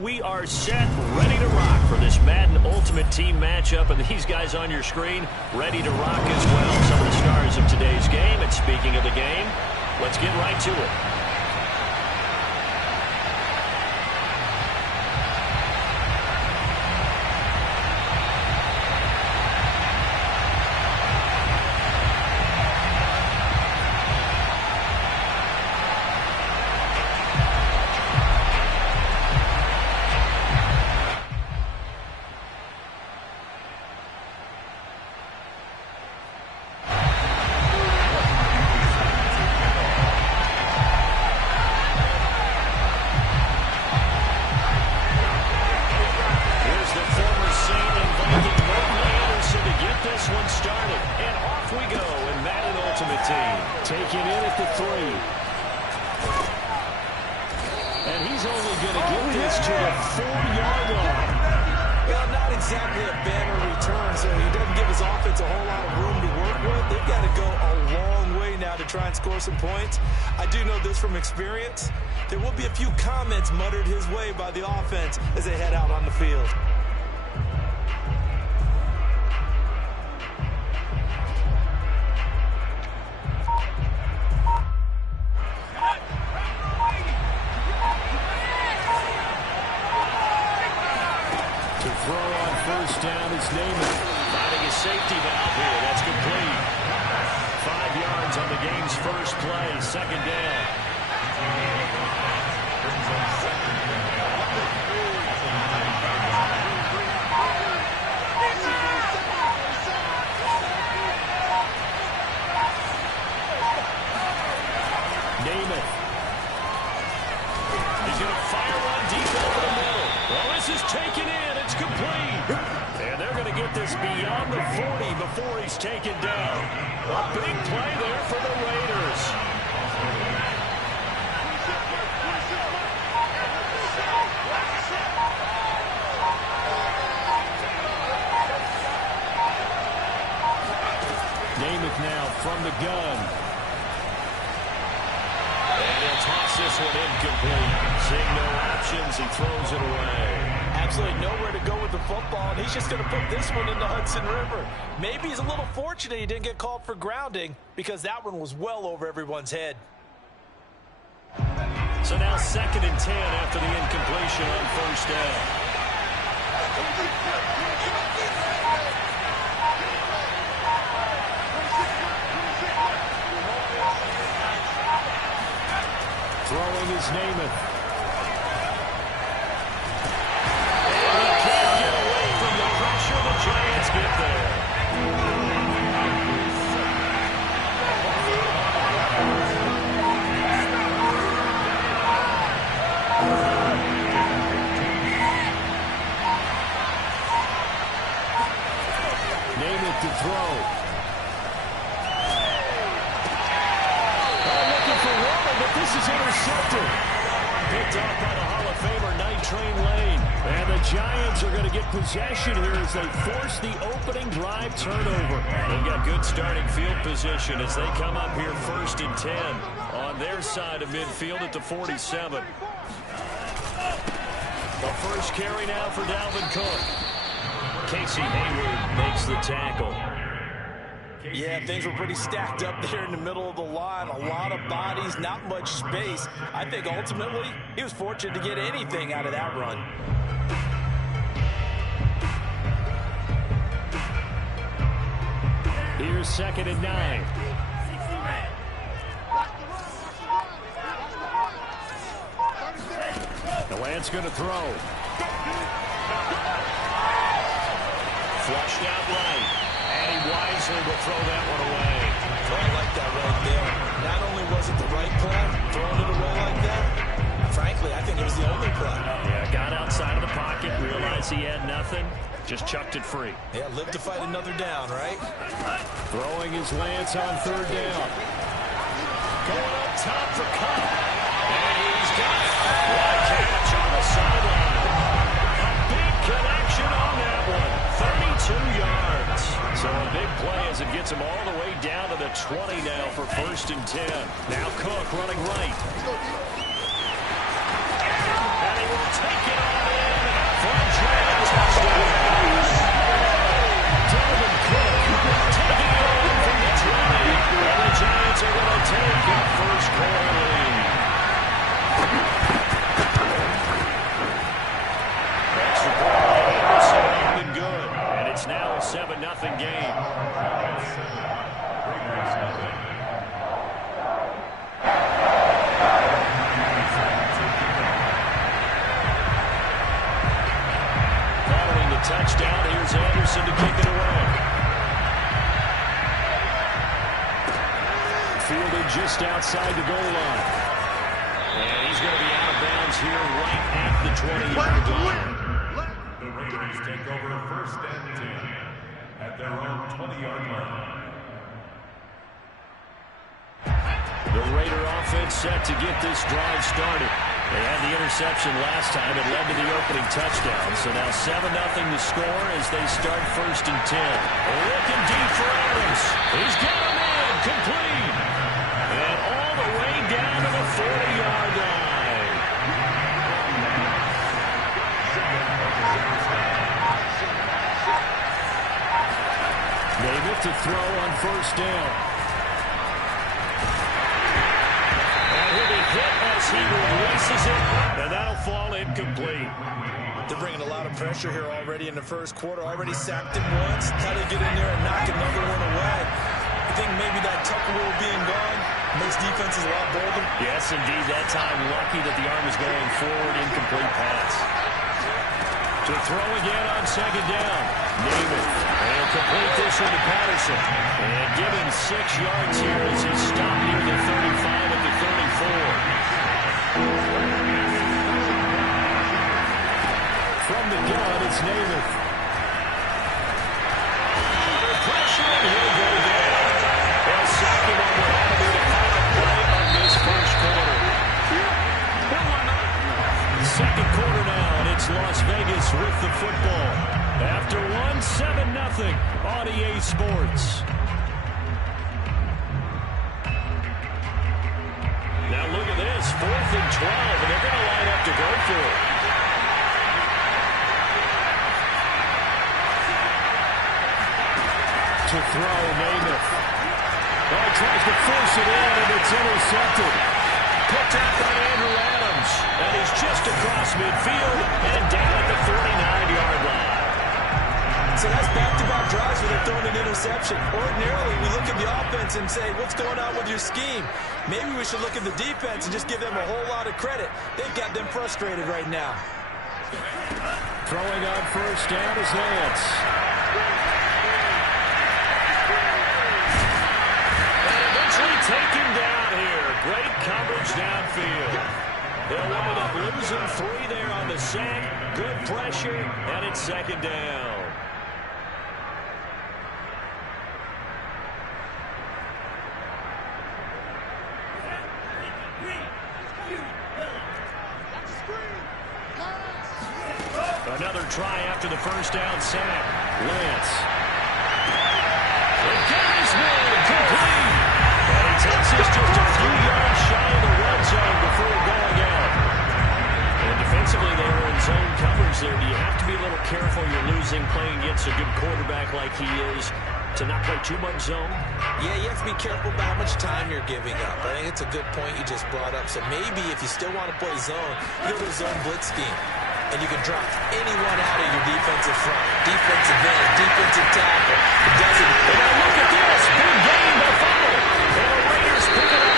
we are set, ready to rock for this Madden Ultimate Team matchup. And these guys on your screen, ready to rock as well. Some of the stars of today's game. And speaking of the game, let's get right to it. Taking in at the 3. And he's only going to get this to the 4-yard line. Well, not exactly a banner return, so he doesn't give his offense a whole lot of room to work with. They've got to go a long way now to try and score some points. I do know this from experience. There will be a few comments muttered his way by the offense as they head out on the field. Down is Namath, finding his safety valve here. That's complete. 5 yards on the game's first play, second down. Namath. He's going to fire one deep over the middle. Well, this is taken in. It's complete. And they're going to get this beyond the 40 before he's taken down. A big play there for the Raiders. Namath now from the gun. And he'll toss this one incomplete. Seeing no options, he throws it away. Absolutely nowhere to go with the football, and he's just going to put this one in the Hudson River. Maybe he's a little fortunate he didn't get called for grounding because that one was well over everyone's head. So now 2nd and 10 after the incompletion on first down. Throwing is Namath. Giants get there. Namath to throw. Looking for Waller, but this is intercepted. Picked off by the Hall of Famer, Night Train Lane. And the Giants are going to get possession here as they force the opening drive turnover. They've got good starting field position as they come up here 1st and 10 on their side of midfield at the 47. The first carry now for Dalvin Cook. Casey Hayward makes the tackle. Yeah, things were pretty stacked up there in the middle of the line. A lot of bodies, not much space. I think ultimately he was fortunate to get anything out of that run. Here's 2nd and 9. The Lance going to throw. Flushed out right. And he wisely will throw that one away. I like that right there. Not only was it the right play, throwing it away like that, frankly, I think it was the only play. Yeah, got outside of the pocket, realized he had nothing, just chucked it free. Yeah, live to fight another down, right? Throwing his Lance on 3rd down. Going up top for Cup. And he's got it. What a catch on the sideline. A big connection on that one. 32 yards. So a big play as it gets him all the way down to the 20 now for 1st and 10. Now Cook running right. And he will take it on just outside the goal line. And he's going to be out of bounds here right at the 20-yard line. The Raiders take over first and 10 at their own 20-yard line. The Raider offense set to get this drive started. They had the interception last time. It led to the opening touchdown. So now 7-0 to score as they start first and 10. Looking deep for Adams. He's got him in. Complete. And all the way down to the 40-yard line. Namath to throw on first down. Hit as he releases it, and that'll fall incomplete. They're bringing a lot of pressure here already in the first quarter. Already sacked him once. How to get in there and knock another one away. I think maybe that Tucker rule being gone makes defenses a lot bolder. Yes, indeed. That time, lucky that the arm is going forward. Incomplete pass. To throw again on second down. Namath. And complete this one to Patterson. And give him 6 yards here as he's stopped near the 35 at the 34. From the gun, it's Namath. Pressure, and he'll go down. They'll sack him on what ought to be the final play of this first quarter. Second quarter now, and it's Las Vegas with the football. After 7-0 on EA Sports. Now look at this, 4th and 12, and they're going to line up to go for it. To throw, Namath. Oh, tries to force it in, and it's intercepted. Picked up by Andrew Adams, and he's just across midfield and down at the 49-yard line. So that's back-to-back drives where they're throwing an interception. Ordinarily, we look at the offense and say, what's going on with your scheme? Maybe we should look at the defense and just give them a whole lot of credit. They've got them frustrated right now. Throwing on first down is Lance. And eventually taken down here. Great coverage downfield. They'll wind up losing 3 there on the sack. Good pressure, and it's second down. Another try after the first down sack. Lance. The guy's made complete. And he takes us just a few yards shy of the red zone before going out. And defensively, they were in zone coverage there. Do you have to be a little careful? You're losing playing against a good quarterback like he is to not play too much zone? Yeah, you have to be careful about how much time you're giving up. I think it's a good point you just brought up. So maybe if you still want to play zone, you go to a zone blitz scheme. And you can drop anyone out of your defensive front. Defensive end, defensive tackle. It doesn't. And now look at this. Big gain by Fumble. And the Raiders pick it up.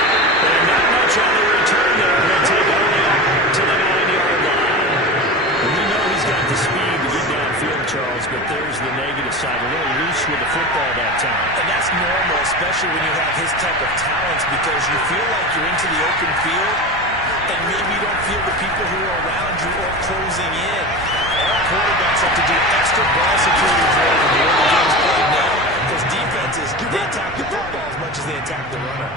And not much on the return there. He'll take it only up to the 9-yard line. And we know he's got the speed to get downfield, Charles, but there's the negative side. A little loose with the football that time. And that's normal, especially when you have his type of talents, because you feel like you're into the open field, and maybe you don't feel the people who are around you or closing in. All quarterbacks have to do extra ball security drill when the early game's played now, because defenses, they attack the football as much as they attack the runner.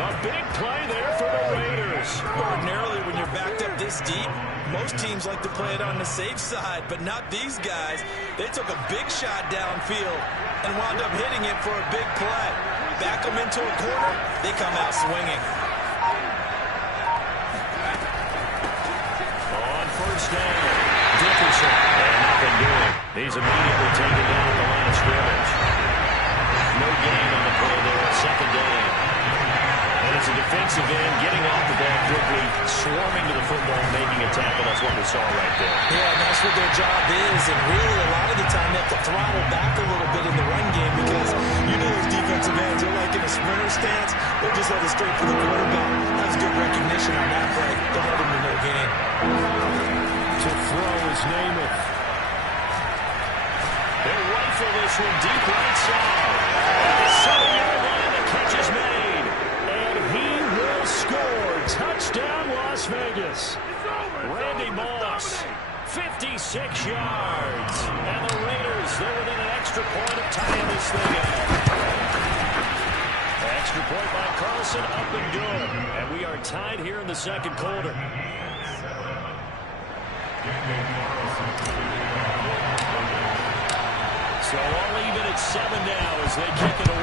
A big play there for the Raiders. Ordinarily, when you're backed up this deep, most teams like to play it on the safe side, but not these guys. They took a big shot downfield and wound up hitting it for a big play. Back them into a corner, they come out swinging. First down, Dickerson, and nothing doing. He's immediately taken down at the line of scrimmage. No gain on the play there, second down. And it's a defensive end getting off the ball quickly, swarming to the football, making a tackle. That's what we saw right there. Yeah, and that's what their job is. And really, a lot of the time, they have to throttle back a little bit in the run game because you know those defensive ends are like in a sprinter stance. They'll just let it straight for the quarterback. That was good recognition on that play. They'll hold him to no gain. To throw is Namath. They'll rifle this one deep right side. At the 7-yard line, the catch is made. And he Las Vegas. Randy Moss, 56 yards. And the Raiders, they're within an extra point of tying this thing up. Extra point by Carlson, up and good. And we are tied here in the second quarter. So all even at 7 now as they kick it away.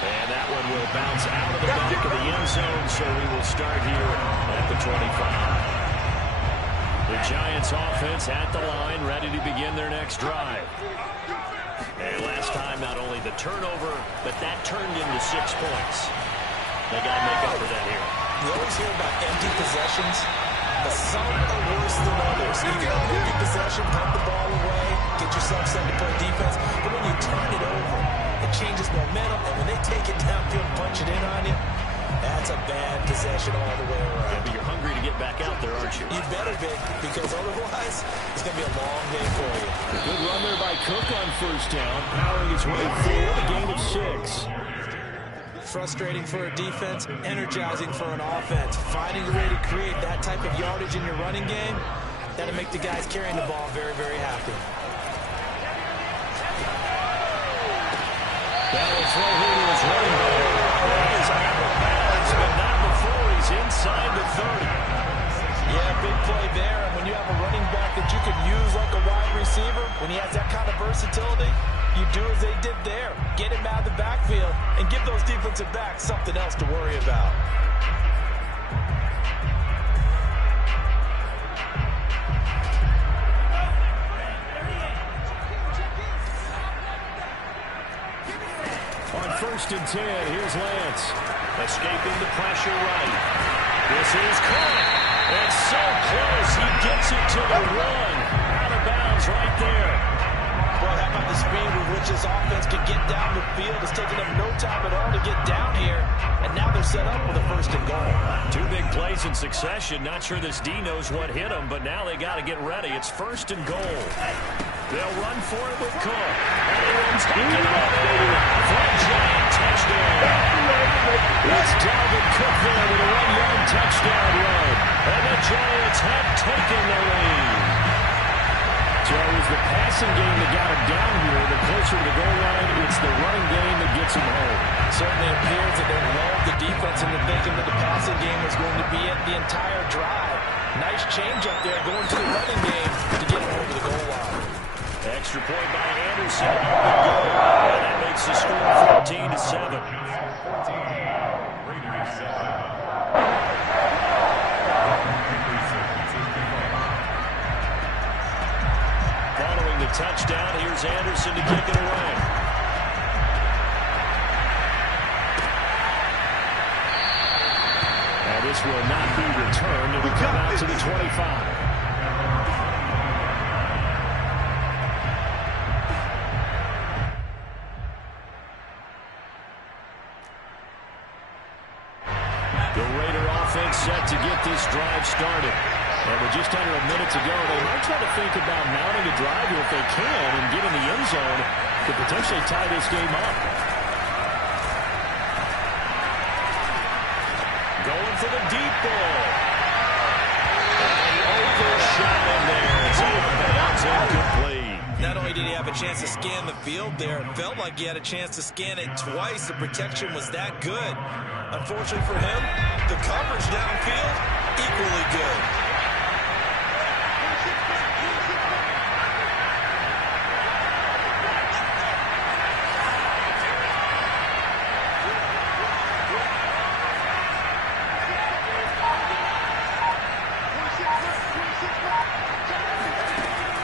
And that one will bounce out of the back of the end zone, so we will start here at the 25. The Giants offense at the line, ready to begin their next drive. And last time, not only the turnover, but that turned into 6 points. They got to make up for that here. You always hear about empty possessions, but some are worse than others. You can have an empty possession, punt the ball away, get yourself set to play defense, but when you turn it over, it changes momentum, and when they take it downfield and punch it in on you, that's a bad possession all the way around. Yeah, but you're hungry to get back out there, aren't you? You better be, because otherwise, it's going to be a long day for you. Good run there by Cook on first down, powering his way forward, a gain of 6. Frustrating for a defense, energizing for an offense. Finding a way to create that type of yardage in your running game, that'll make the guys carrying the ball very, very happy. That will throw here to his running back. That is out of bounds, but not before he's inside the 30. Yeah, big play there. And when you have a running back that you could use like a wide receiver, when he has that kind of versatility, you do as they did there. Get him out of the backfield and give those defensive backs something else to worry about. On 1st and 10, here's Lance. Escaping the pressure right. This is caught. It's so close. He gets it to the 1. Out of bounds right there. Well, how about the speed with which this offense can get down the field? It's taking them no time at all to get down here. And now they're set up with a 1st and goal. 2 big plays in succession. Not sure this D knows what hit him, but now they got to get ready. It's 1st and goal. They'll run for it with Cook. And he will take it off for a giant touchdown. It's Dalvin Cook there with a 1-yard touchdown run. And the Giants have taken the lead. So it was the passing game that got him down here. The closer to the goal line, it's the running game that gets him home. Certainly appears that they lulled the defense into thinking that the passing game was going to be it the entire drive. Nice change up there going to the running game to get him over the goal line. Extra point by Anderson. Up and go. And that makes the score 14-7. Raiders 7. Following the touchdown, here's Anderson to kick it away. And this will not be returned. It will come out to the 25. The Raider offense set to get this drive started. And with just under a minute to go, they might try to think about mounting a drive here if they can and get in the end zone to potentially tie this game up. Going for the deep ball. And he overshot him there. It's out of bounds, incomplete. Not only did he have a chance to scan the field there, it felt like he had a chance to scan it twice. The protection was that good. Unfortunately for him, the coverage downfield, equally good.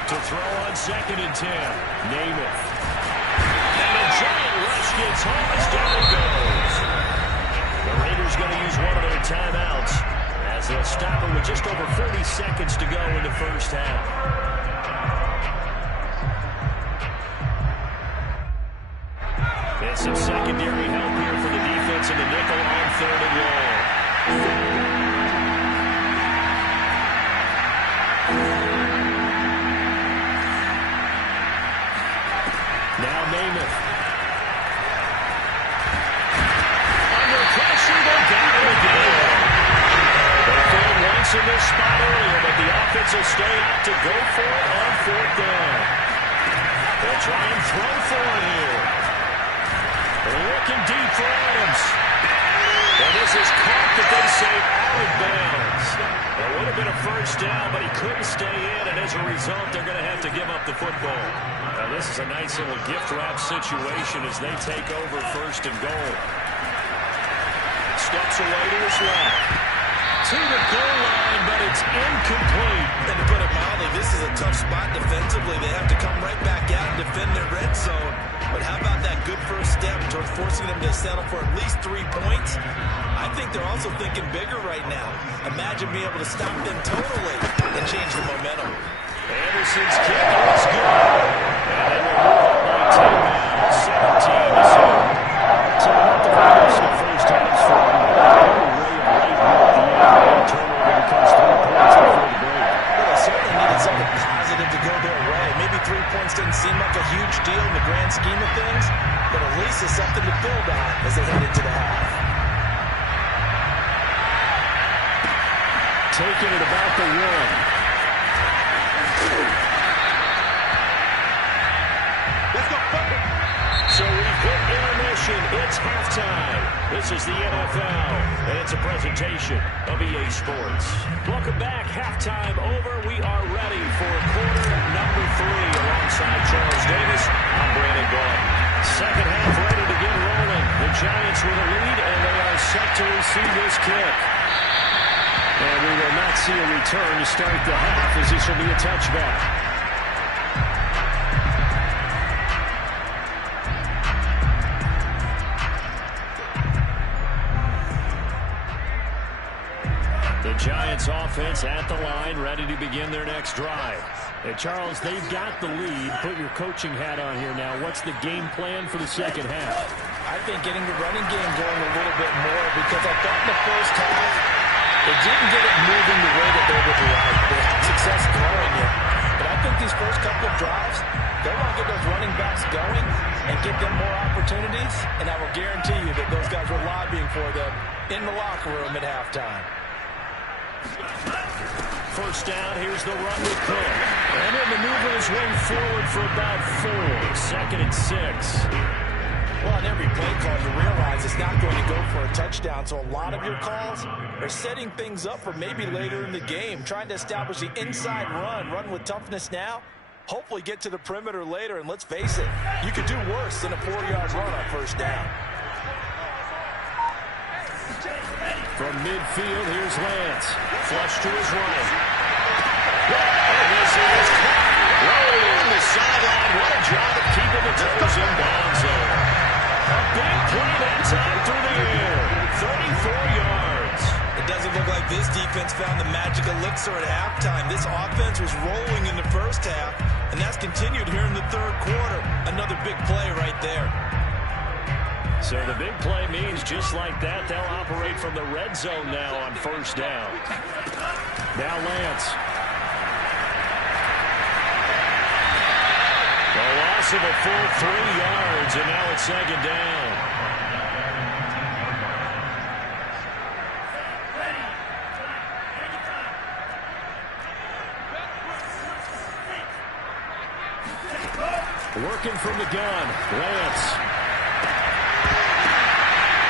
To throw on 2nd and 10. Namath. And a giant rush gets home as down it goes. The Raiders going to use one of their timeouts as they'll stop it with just over 40 seconds to go in the first half. And some secondary help here for the defense in the nickel on 3rd and long. Now Namath. in this spot earlier, but the offense will stay out to go for it on fourth down. They'll try and throw for it here. They're looking deep for Adams. And this is caught, that they say out of bounds. It would have been a first down, but he couldn't stay in, and as a result, they're going to have to give up the football. Now, this is a nice little gift wrap situation as they take over first and goal. Steps away to his left. To the goal line, but it's incomplete. And to put it mildly, this is a tough spot defensively. They have to come right back out and defend their red zone. But how about that good first step towards forcing them to settle for at least 3 points? I think they're also thinking bigger right now. Imagine being able to stop them totally and change the momentum. Anderson's kick is good. And they will move up by 10 now. 17-0. So not the first halves for them. Turnover becomes 3 points before the break. Well, they certainly needed something positive to go their way. Maybe 3 points didn't seem like a huge deal in the grand scheme of things, but at least it's something to build on as they head into the half. Taking it about the 1. Let's go, fucker. So we've hit intermission. It's halftime. This is the NFL, and it's a presentation of EA Sports. Welcome back. Halftime over. We are ready for quarter number 3 alongside Charles Davis. I'm Brandon Gordon. Second half ready to get rolling. The Giants with a lead, and they are set to receive this kick. And we will not see a return to start the half, as this will be a touchback. Giants offense at the line, ready to begin their next drive. Hey, Charles, they've got the lead. Put your coaching hat on here now. What's the game plan for the second half? I think getting the running game going a little bit more, because I thought in the first half they didn't get it moving the way that they would like. They had success throwing it. But I think these first couple of drives, they want to get those running backs going and give them more opportunities. And I will guarantee you that those guys were lobbying for them in the locker room at halftime. First down, here's the run with Cook. And he'll maneuver his way forward for about 4. Second and 6. Well, on every play call, you realize it's not going to go for a touchdown. So a lot of your calls are setting things up for maybe later in the game, trying to establish the inside run with toughness now, hopefully get to the perimeter later. And let's face it, you could do worse than a 4-yard run on first down. From midfield, here's Lance. Flush to his right. And this is rolled on the sideline. What a job of keeping the toes in bounds there. A big play that time through the air. 34 yards. It doesn't look like this defense found the magic elixir at halftime. This offense was rolling in the first half, and that's continued here in the third quarter. Another big play right there. So the big play means just like that, they'll operate from the red zone now on first down. Now Lance. A loss of a full 3 yards, and now it's second down. Working from the gun, Lance.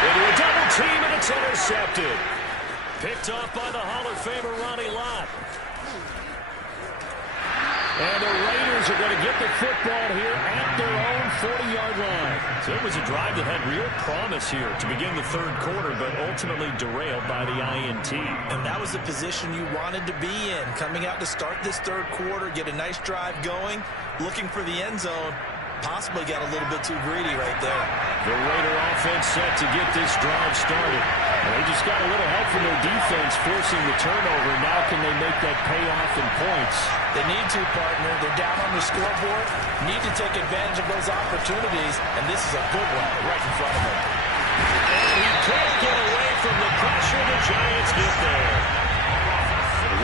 Into a double team, and it's intercepted. Picked off by the Hall of Famer Ronnie Lott. And the Raiders are going to get the football here at their own 40-yard line. So it was a drive that had real promise here to begin the third quarter, but ultimately derailed by the INT. And that was the position you wanted to be in, coming out to start this third quarter, get a nice drive going, looking for the end zone. Possibly got a little bit too greedy right there. The Raider offense set to get this drive started. They just got a little help from their defense forcing the turnover. Now can they make that payoff in points? They need to, partner. They're down on the scoreboard. Need to take advantage of those opportunities, and this is a good one right in front of them. And he can't get away from the pressure. The Giants get there.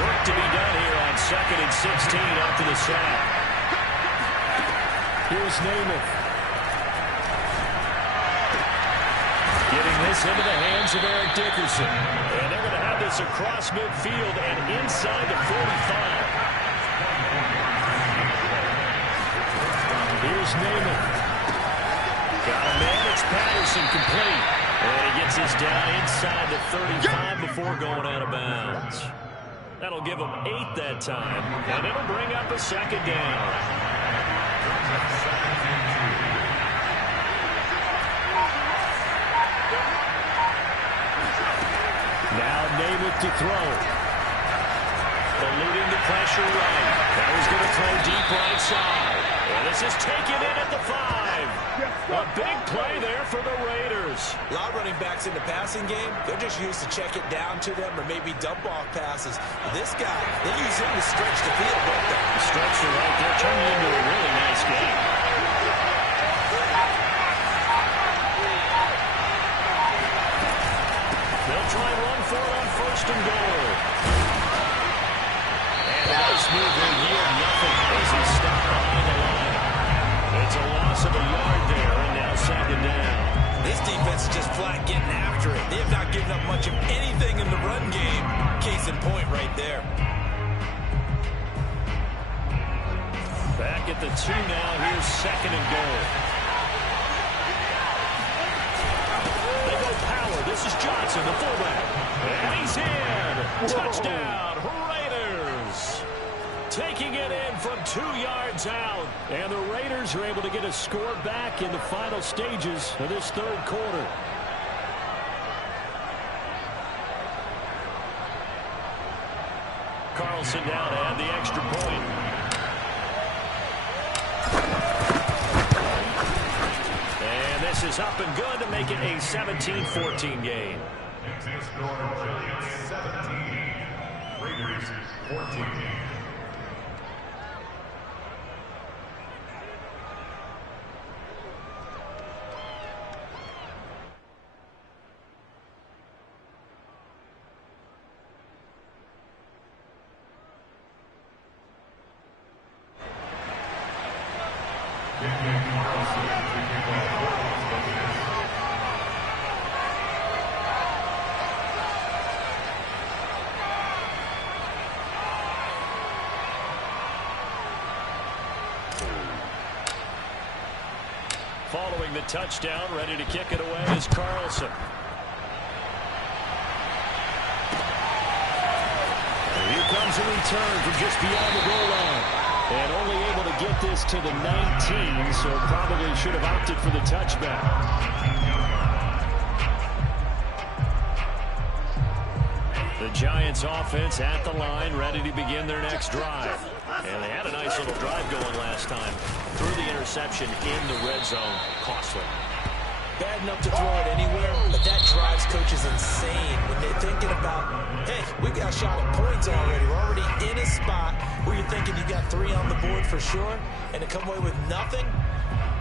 Work to be done here on second and 16 after the sack. Here's Namath. Getting this into the hands of Eric Dickerson. And they're going to have this this across midfield and inside the 45. Here's Namath. Got a man. It's Patterson complete. And he gets this down inside the 35 before going out of bounds. That'll give him 8 that time. And it'll bring up a second down. Now Namath to throw. Eluding the pressure right. Now he's going to throw deep right side. And this is taken in at the 5. A big play there for the Raiders. A lot of running backs in the passing game, they're just used to check it down to them or maybe dump off passes. This guy, they use him to stretch the field, don't they? Stretch it right there, turning into a really nice game. They'll try and run for it on 1st and goal. And a nice move will yield nothing as he stopped behind the line. It's a loss of a yard there, and now 2nd down. This defense is just flat getting after it. They have not given up much of anything in the run game. Case in point right there. Back at the 2 now. Here's 2nd and goal. They go power. This is Johnson, the fullback. And he's in. Touchdown, Raiders. Taking it in from 2 yards out. And the Raiders are able to get a score back in the final stages of this 3rd quarter. Carlson down to add the extra point. And this is up and good to make it a 17-14 game. Next score, Giants 17, Raiders 14. Following the touchdown, ready to kick it away is Carlson. And here comes a return from just beyond the goal line. And only able to get this to the 19, so probably should have opted for the touchback. The Giants offense at the line, ready to begin their next drive. And they had a nice little drive going last time. Threw the interception in the red zone. Costly. Bad enough to throw it anywhere, but that drives coaches insane when they're thinking about, hey, we got a shot at points already. We're already in a spot where you're thinking you got 3 on the board for sure, and to come away with nothing,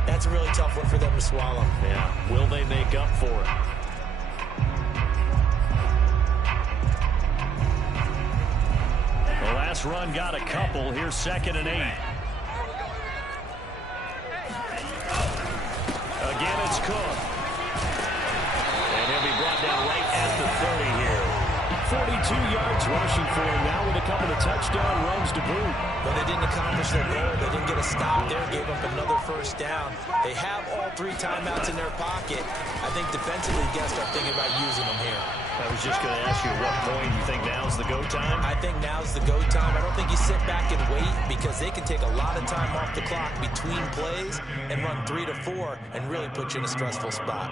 that's a really tough one for them to swallow. Yeah, will they make up for it? The last run got a couple. Here's 2nd and 8. Again, it's Cook. And he'll be brought down right at the 30 here. 42 yards rushing for him now with a couple of touchdown runs to boot. But they didn't accomplish their goal. They didn't get a stop there, gave up another 1st down. They have all 3 timeouts in their pocket. I think defensively, you got to start thinking about using them here. I was just going to ask you at what point you think now's the go time? I think now's the go time. I don't think you sit back and wait because they can take a lot of time off the clock between plays and run 3 to 4 and really put you in a stressful spot.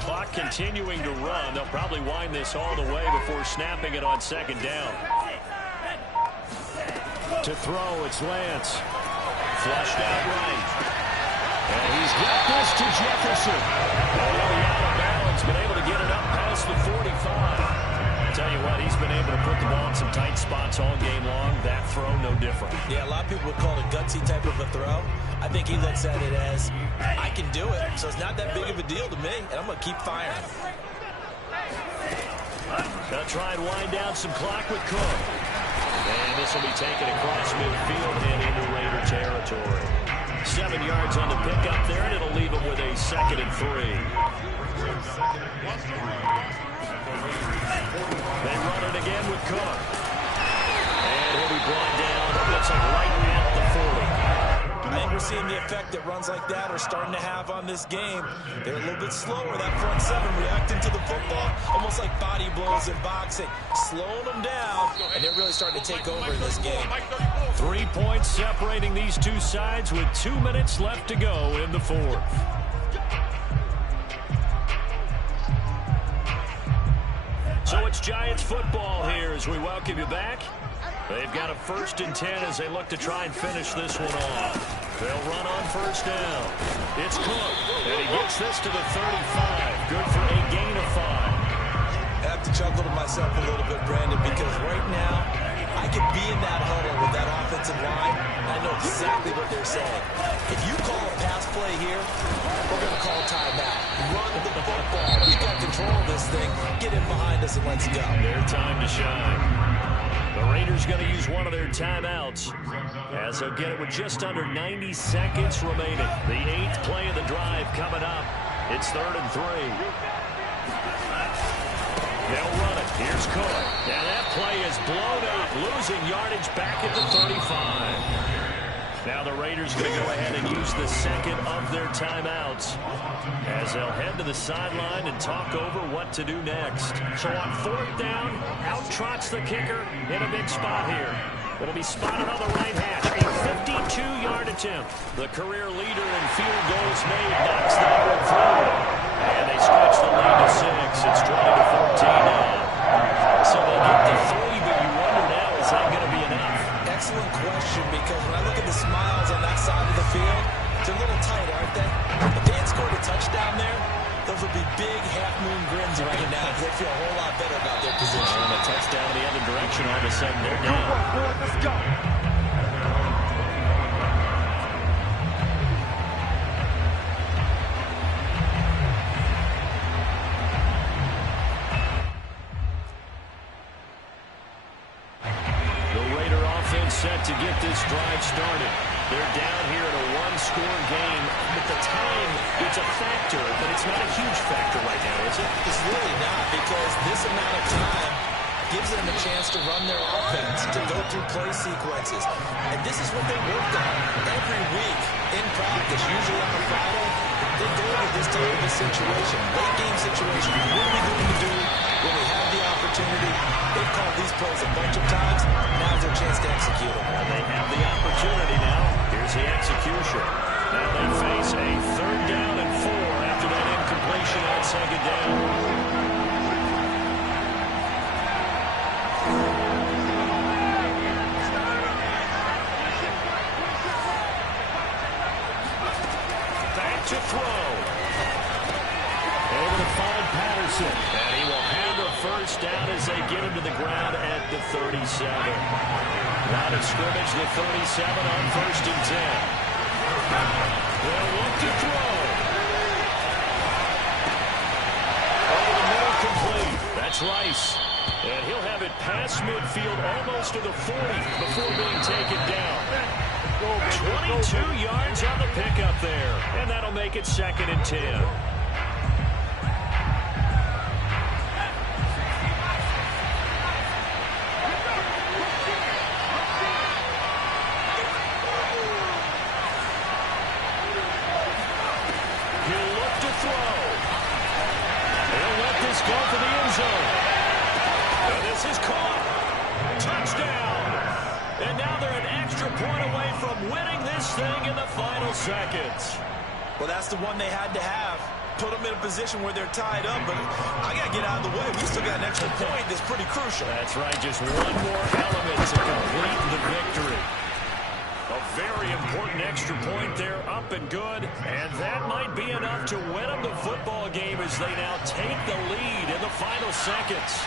Clock continuing to run. They'll probably wind this all the way before snapping it on 2nd down. To throw, it's Lance. Flushed out right. And he's got this to Jefferson. He'll be out of balance, but able to get it up past the 45. I tell you what, he's been able to put the ball in some tight spots all game long. That throw, no different. Yeah, a lot of people would call it a gutsy type of a throw. I think he looks at it as, I can do it, so it's not that big of a deal to me, and I'm going to keep firing. They'll try and wind down some clock with Cook. And this will be taken across midfield and into Raider territory. 7 yards on the pickup there, and it'll leave them with a 2nd and 3. again with Cook. And he'll be brought down, it looks like right at the 40. I think we're seeing the effect that runs like that are starting to have on this game. They're a little bit slower, that front seven reacting to the football, almost like body blows in boxing, slowing them down, and they're really starting to take over in this game. 3 points separating these two sides with 2 minutes left to go in the fourth. So it's Giants football here as we welcome you back. They've got a 1st and 10 as they look to try and finish this one off. They'll run on 1st down. It's Cook, and he gets this to the 35. Good for a gain of 5. I have to chuckle to myself a little bit, Brandon, because right now I could be in that huddle with that offensive line. I know exactly what they're saying. If you call a pass play here, we're going to call timeout. Run the football. We got control of this thing. Get it behind us and let's go. Their time to shine. The Raiders going to use one of their timeouts as they'll get it with just under 90 seconds remaining. The 8th play of the drive coming up. It's 3rd and 3. They'll run it. Here's Cook. Now that play is blown up, losing yardage back at the 35. Now the Raiders going to go ahead and use the 2nd of their timeouts as they'll head to the sideline and talk over what to do next. So on 4th down, out trots the kicker in a big spot here. It'll be spotted on the right hash. A 52-yard attempt. The career leader in field goals made knocks that one through. And they stretch the lead to 6. It's 20-14 now. So they get the 3, but you wonder now, is that going to be enough? Excellent question, because when I look at the smiles on that side of the field, they're a little tight, aren't they? If they had scored a touchdown there, those would be big half-moon grins right now because they feel a whole lot better about their position. And a touchdown the other direction, all of a sudden they're down. Let's go. Set to get this drive started. They're down here in a one-score game. At the time, it's a factor, but it's not a huge factor right now, is it? It's really not, because this amount of time gives them a chance to run their offense, to go through play sequences. And this is what they work on every week in practice, usually on a Friday. They go over this type of a situation, late game situation. What are we going to do when we have the opportunity? They've called these plays a bunch of times. Now's their chance to execute them. And they have the opportunity now. Here's the execution. Now they face a 3rd down and 4 after that incompletion on 2nd down. To throw. Able to find Patterson. And he will have the 1st down as they get him to the ground at the 37. Line of scrimmage, the 37 on 1st and 10. They'll look to throw. Over the middle, complete. That's Rice. And he'll have it past midfield almost to the 40 before being taken down. 22 yards on the pickup there. And that'll make it 2nd and 10. He'll look to throw. He'll let this go for the end zone. And this is caught. Touchdown. And now they're an extra point away from winning this thing in the final seconds. Well, that's the one they had to have. Put them in a position where they're tied up, but I got to get out of the way. We still got an extra point that's pretty crucial. That's right, just one more element to complete the victory. A very important extra point there, up and good, and that might be enough to win them the football game as they now take the lead in the final seconds.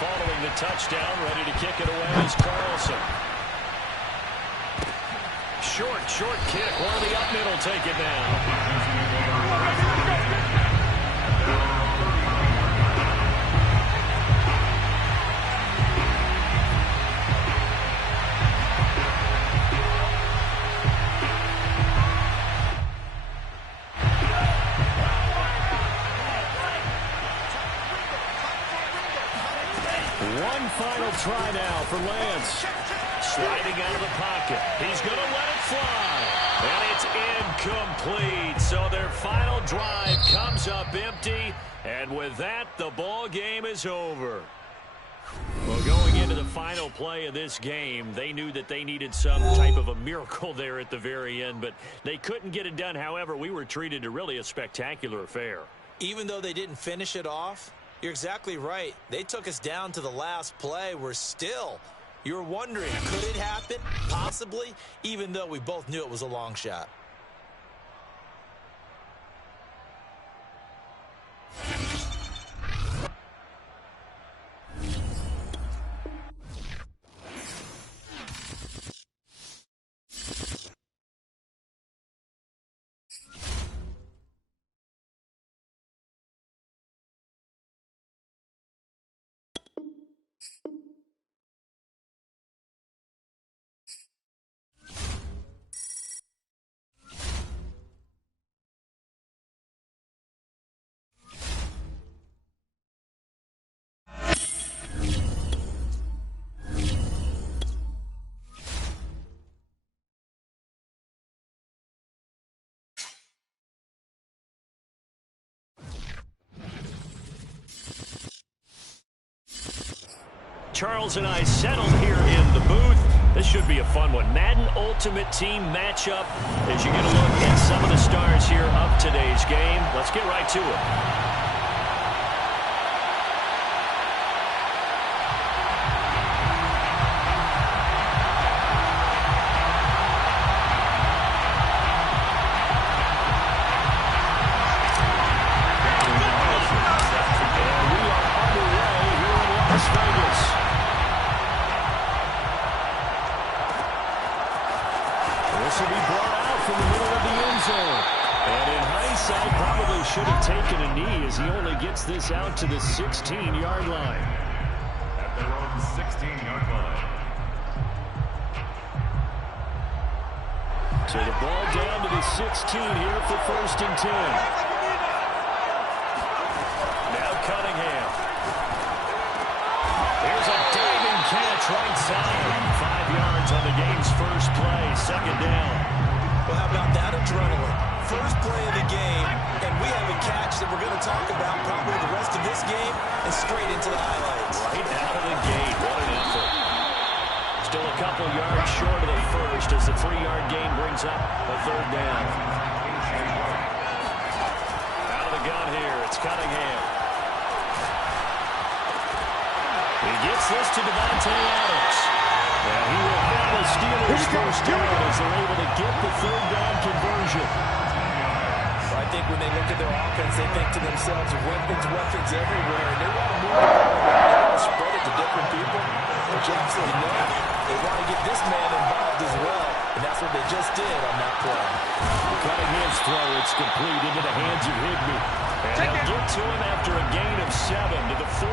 Following the touchdown, ready to kick it away is Carlson. Short kick. One of the up middle take it down. They'll try now for Lance. Sliding out of the pocket. He's going to let it fly. And it's incomplete. So their final drive comes up empty. And with that, the ball game is over. Well, going into the final play of this game, they knew that they needed some type of a miracle there at the very end, but they couldn't get it done. However, we were treated to really a spectacular affair. Even though they didn't finish it off, you're exactly right. They took us down to the last play. We're still, you're wondering, could it happen? Possibly, even though we both knew it was a long shot. Charles and I settled here in the booth. This should be a fun one. Madden Ultimate Team matchup as you get a look at some of the stars here of today's game. Let's get right to it. This will be brought out from the middle of the end zone. And in hindsight, probably should have taken a knee as he only gets this out to the 16-yard line. At their own 16-yard line. So the ball down to the 16 here for 1st and 10. Now Cunningham. Here's a diving catch right side. 5 yards on the game's first play. 2nd down. Well, how about that adrenaline? First play of the game, and we have a catch that we're going to talk about probably the rest of this game and straight into the highlights. Right out of the gate. What an effort. Still a couple yards short of the first as the 3-yard gain brings up a 3rd down. Out of the gun here. It's Cunningham. He gets this to Devontae Adams. And he will have the Steelers first down as they're able to get the 3rd down conversion. Well, I think when they look at their offense, they think to themselves, weapons everywhere. And they want to move the ball around. They want to spread it to different people. But you absolutely know they want to get this man involved as well. And that's what they just did on that play. Cunningham's throw, it's complete into the hands of Higbee. And they'll get to him after a gain of 7 to the 47.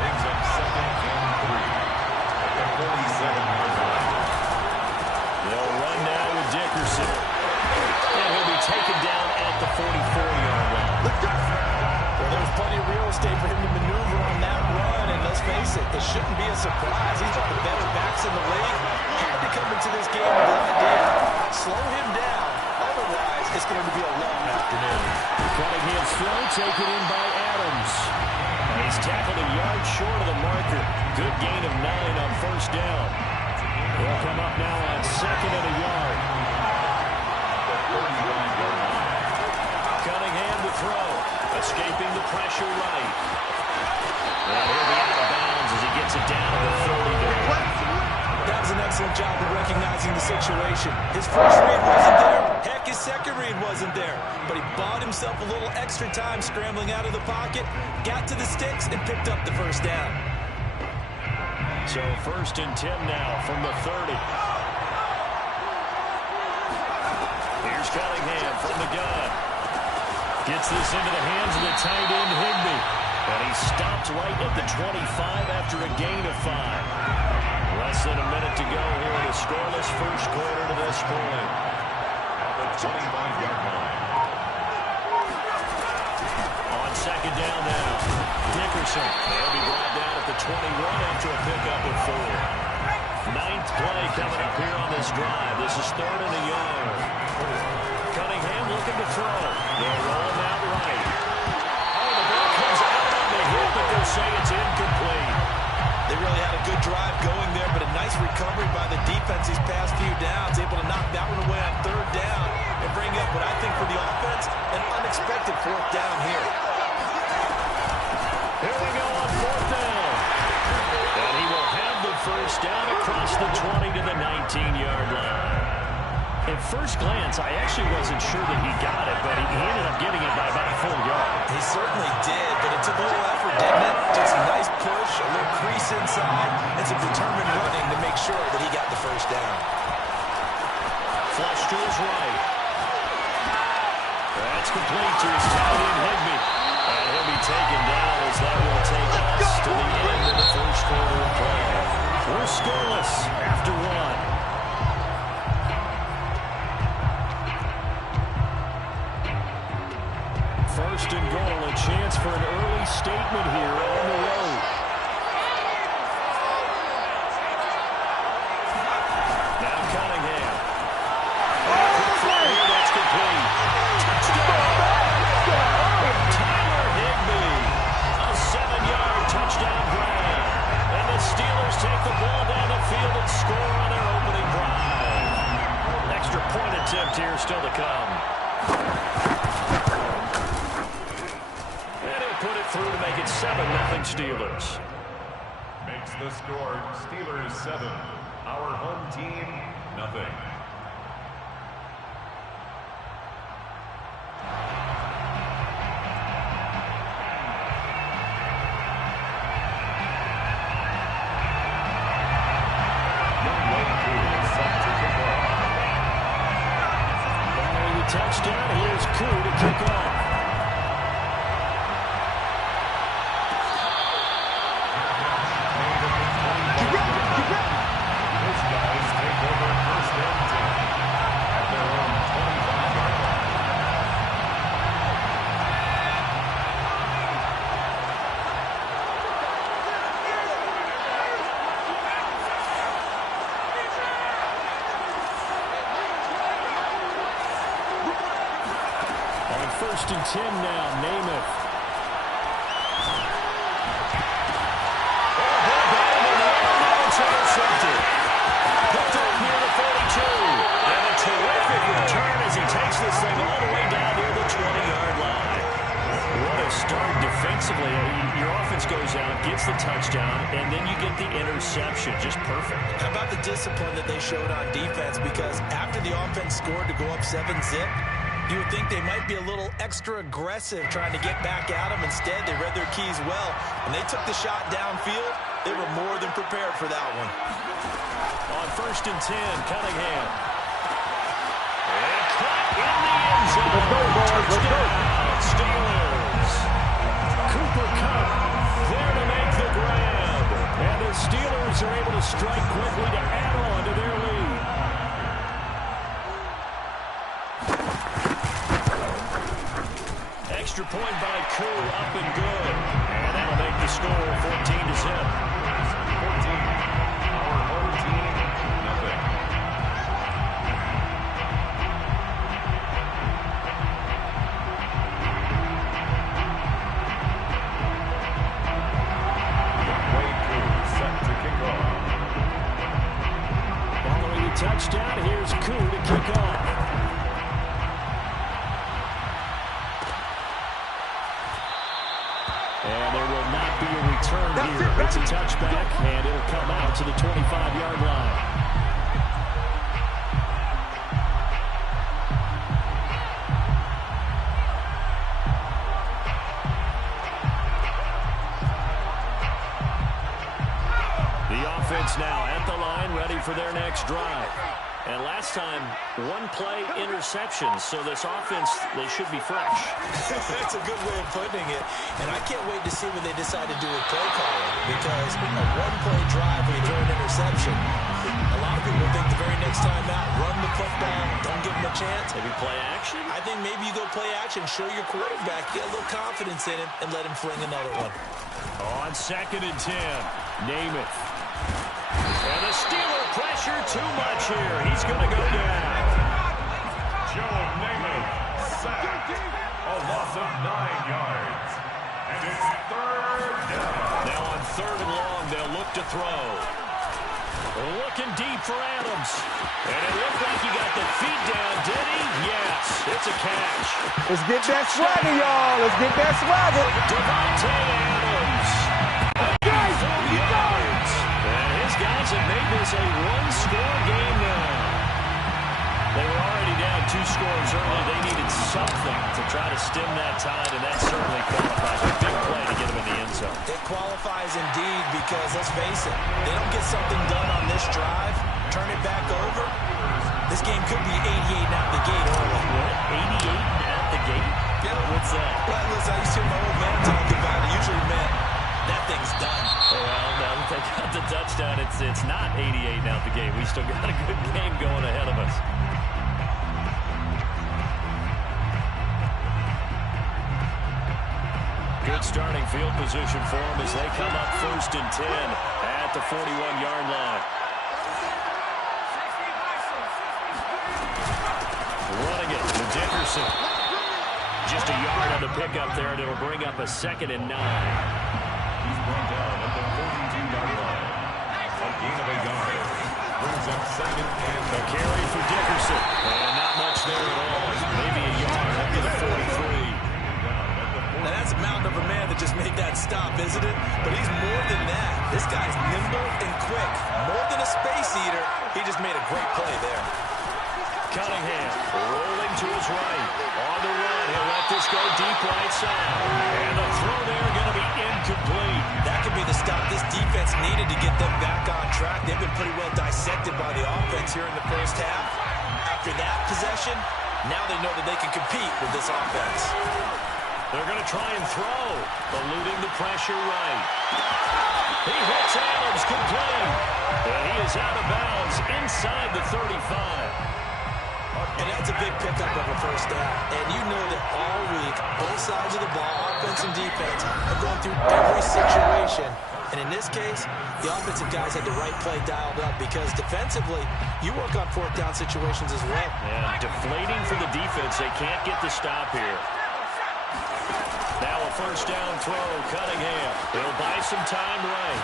Brings up 2nd and 3. 47-yard line. They'll run now with Dickerson. And he'll be taken down at the 44-yard line. Well, there's plenty of real estate for him to maneuver on that run, and let's face it, it shouldn't be a surprise. He's one of the better backs in the league. Had to come into this game with that idea. Slow him down. Otherwise, it's going to be a long afternoon. Cunningham's throw taken in by Adams. He's tackled a yard short of the marker. Good gain of 9 on 1st down. They'll come up now on 2nd and a yard. Cunningham to throw. Escaping the pressure right. And he'll be out of bounds as he gets it down to the 30 there. That was an excellent job of recognizing the situation. His first read wasn't there. Heck, his second read wasn't there. But he bought himself a little extra time scrambling out of the pocket, got to the sticks, and picked up the 1st down. So 1st and 10 now from the 30. Here's Cunningham from the gun. Gets this into the hands of the tight end, Higbee. And he stopped right at the 25 after a gain of 5. Less than a minute to go here in a scoreless first quarter to this point. At the 25-yard line. On 2nd down now. Dickerson. They'll be brought down at the 21 after a pickup of 4. Ninth play coming up here on this drive. This is 3rd and a yard. Cunningham looking to throw. They'll roll him out right. Oh, the ball comes out on the hip, but they'll say it's incomplete. They really had a good drive going there, but a nice recovery by the defense these past few downs. Able to knock that one away on 3rd down and bring up what I think for the offense, an unexpected 4th down here. Here we go on 4th down. And he will have the first down across the 20 to the 19-yard line. At first glance, I actually wasn't sure that he got it, but he ended up getting it by about a full yard. He certainly did, but it took a little effort, didn't it? Took some nice push, a little crease inside, and some determined running to make sure that he got the first down. Flush to his right. That's complete to his tight end, Higbee. And he'll be taken down as that will take us to the end of the first quarter of play. We're scoreless after 1. First and goal, a chance for an early statement here on the road. Now Cunningham. That's complete. Touchdown. Tyler Higbee. A 7-yard touchdown grab. And the Steelers take the ball down the field and score on their opening drive. Extra point attempt here still to come. Put it through to make it 7-0 Steelers. Makes the score Steelers 7. Our home team, nothing. Following the touchdown, here's Koo to kick off. First and 10 now, Namath. It's intercepted. Picked up near the 42. And a terrific return as he takes this thing all the way down near the 20-yard line. What a start defensively. Your offense goes out, gets the touchdown, and then you get the interception. Just perfect. How about the discipline that they showed on defense? Because after the offense scored to go up 7-zip, you would think they might be a little extra aggressive trying to get back at them. Instead, they read their keys well. When they took the shot downfield, they were more than prepared for that one. On first and 10, Cunningham. And caught in the end zone. Touchdown, Steelers. Cooper Kupp there to make the grab. And the Steelers are able to strike quickly to add on to their lead. Extra point by Koo, up and good. And that'll make the score 14-0. 14. Our home team, nothing. Set to kick off. Following the touchdown, here's Koo to kick off. And there will not be a return here. It's a touchback, and it'll come out to the 25-yard line. The offense now at the line, ready for their next drive. And last time, one-play interceptions, so this offense, they should be fresh. That's a good way of putting it. And I can't wait to see when they decide to do a play calling, because a one-play drive where you throw an interception, a lot of will think the very next time out, run the football, don't give him a chance. Maybe play action? I think maybe you go play action, show your quarterback, get a little confidence in him, and let him fling another one. On 2nd and 10, Namath. And the Steeler pressure too much here. He's going to go down. Joe Namath sacked. A loss of 9 yards. And it's 3rd down. Now on 3rd and long, they'll look to throw. Looking deep for Adams. And it looked like he got the feet down, did he? Yes, it's a catch. Let's get that swagger, y'all. Let's get that swagger. Devontae Adams. 84 yards. And his guys have made this a one-score game now. They were already down 2 scores early. They needed something to try to stem that tide, and that certainly qualifies. A big play to get them in the end zone. It qualifies indeed because, let's face it, they don't get something done on this drive, turn it back over, this game could be 88 out the gate early. What? 88 out the gate? Yeah. What's that? Well, listen, I used to hear my old man talk about it. Usually meant that thing's done. Well, now that they got the touchdown, it's not 88 out the gate. We still got a good game going ahead of us. Good starting field position for them as they come up 1st and 10 at the 41-yard line. Running it to Dickerson. Just a yard on the pickup there, and it'll bring up a 2nd and 9. He's brought down at the 42-yard line. A gain of a yard. Brings up 2nd and A carry for Dickerson. And not much there at all. Maybe a yard up to the 43. Now, that's a mountain of a man that just made that stop, isn't it? But he's more than that. This guy's nimble and quick. More than a space eater. He just made a great play there. Cunningham rolling to his right. On the run, he'll let this go deep right side. And the throw there going to be incomplete. That could be the stop this defense needed to get them back on track. They've been pretty well dissected by the offense here in the first half. After that possession, now they know that they can compete with this offense. They're going to try and throw, eluding the pressure right. He hits Adams complete. And he is out of bounds inside the 35. And that's a big pickup of a first down. And you know that all week, both sides of the ball, offense and defense, are going through every situation. And in this case, the offensive guys had the right play dialed up because defensively, you work on 4th down situations as well. And deflating for the defense. They can't get the stop here. Now a 1st down throw, Cunningham. He'll buy some time right.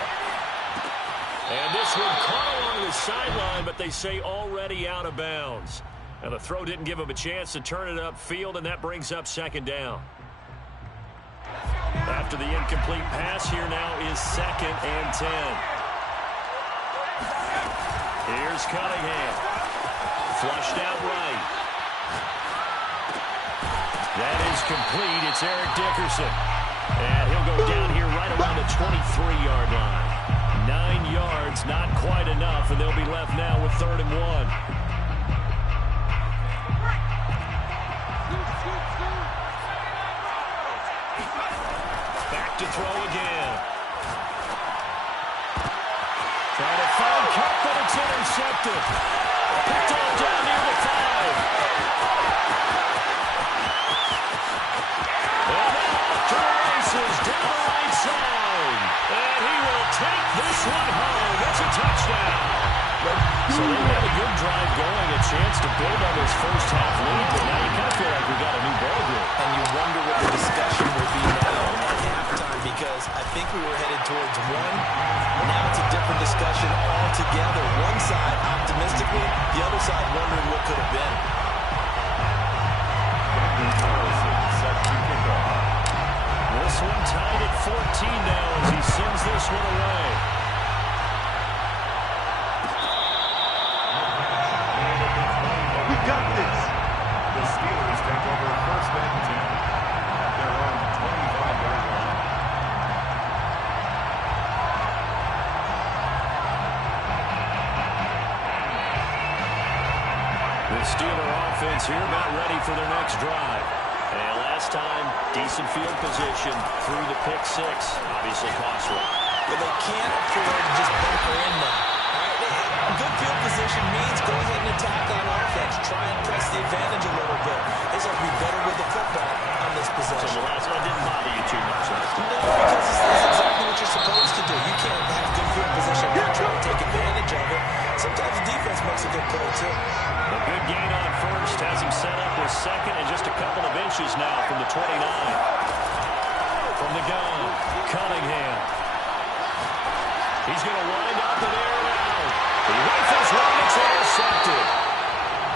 And this one caught along the sideline, but they say already out of bounds. And the throw didn't give him a chance to turn it upfield, and that brings up 2nd down. After the incomplete pass, here now is 2nd and 10. Here's Cunningham. Flushed out right. That is complete. It's Eric Dickerson. And he'll go down here right around the 23-yard line. 9 yards, not quite enough, and they'll be left now with 3rd and 1. Back to throw again. Trying to find Cup, but it's intercepted. Picked off down near the 5. And now off to the races, down the right side. And he will take this one home. It's a touchdown. So they had a good drive going, a chance to build on this first half lead, but now you kind of feel like we got a new ball game. And you wonder what the discussion will be now at halftime because I think we were headed towards one. Now it's a different discussion altogether. One side optimistically, the other side wondering what could have been. This one tied at 14 now as he sends this one away. We got this. The Steelers take over 1st and 10 at their own 25-yard line. The Steeler offense here about ready for their next drive. And last time, decent field position through the pick 6. Obviously costly. But they can't afford to just bunker in now. All right, A good field position means go ahead and attack on offense. Try and press the advantage a little bit. They have to be better with the football on this possession. So the last one didn't bother you too much. No, because it's exactly what you're supposed to do. You can't have good field position and not try to take advantage of it. Sometimes the defense makes a good play, too. A good gain on first has him set up with second and just a couple of inches now from the 29. From the gun, Cunningham. He's going to wind up and air it out. He rifles one, it's intercepted.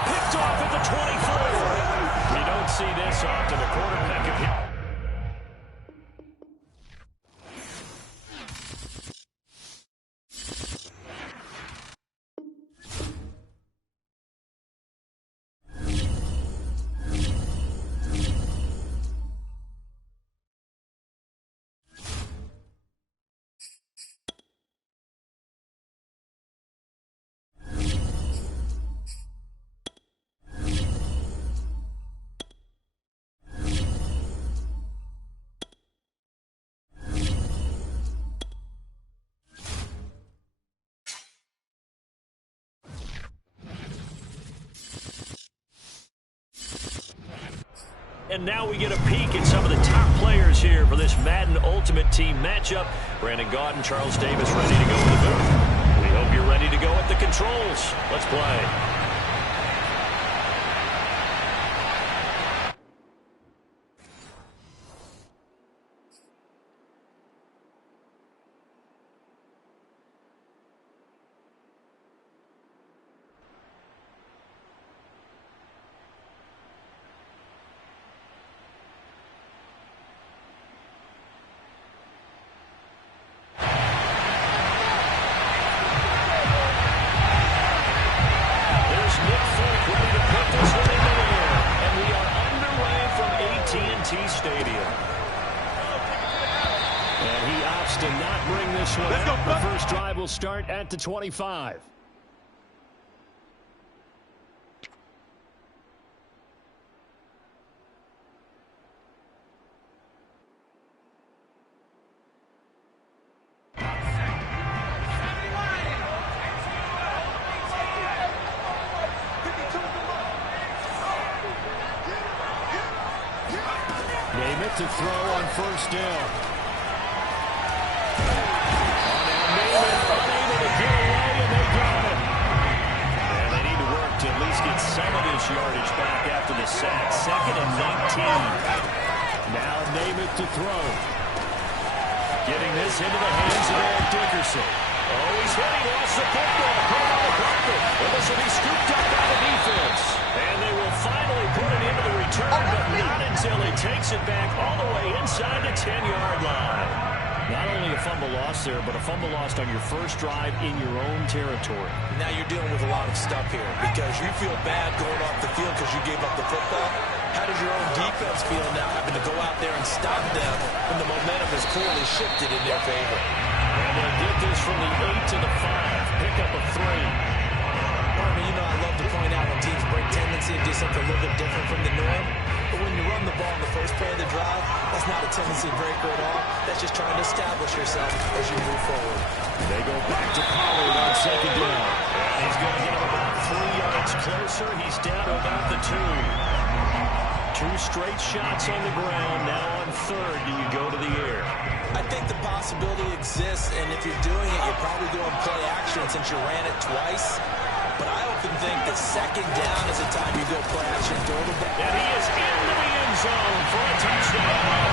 Picked off at the 24. You don't see this often. A quarterback of hit. And now we get a peek at some of the top players here for this Madden Ultimate Team matchup. Brandon Gaudin, Charles Davis ready to go in the booth. We hope you're ready to go at the controls. Let's play. Stadium. And he opts to not bring this one out. The first drive will start at the 25. To throw on first down. Unable to get away, and they got it. And they need to work to at least get some of this yardage back after the sack. 2nd and 19. Now Namath to throw. Getting this into the hands of Eric Dickerson. Oh, he's hit. He lost the football. Put it on the carpet. Well, this will be scooped up by the defense. And they will finally put it into the return, but not until he takes it back all the way inside the 10-yard line. Not only a fumble loss there, but a fumble lost on your first drive in your own territory. Now you're dealing with a lot of stuff here because you feel bad going off the field because you gave up the football. How does your own defense feel now having to go out there and stop them when the momentum is clearly shifted in their favor? And they did this from the 8 to the 5. Pick up a 3. You know, I love to point out when teams break tendency and do something a little bit different from the norm. But when you run the ball in the first play of the drive, that's not a tendency breaker at all. That's just trying to establish yourself as you move forward. They go back to Pollard on second down. And he's going to get him about 3 yards closer. He's down to about the 2. 2 straight shots on the ground. Now on third, do you go to the air? I think the possibility exists, and if you're doing it, you're probably going play action since you ran it twice. But I often think that second down is the time you go play action, throw the ball. And he is into the end zone for a touchdown.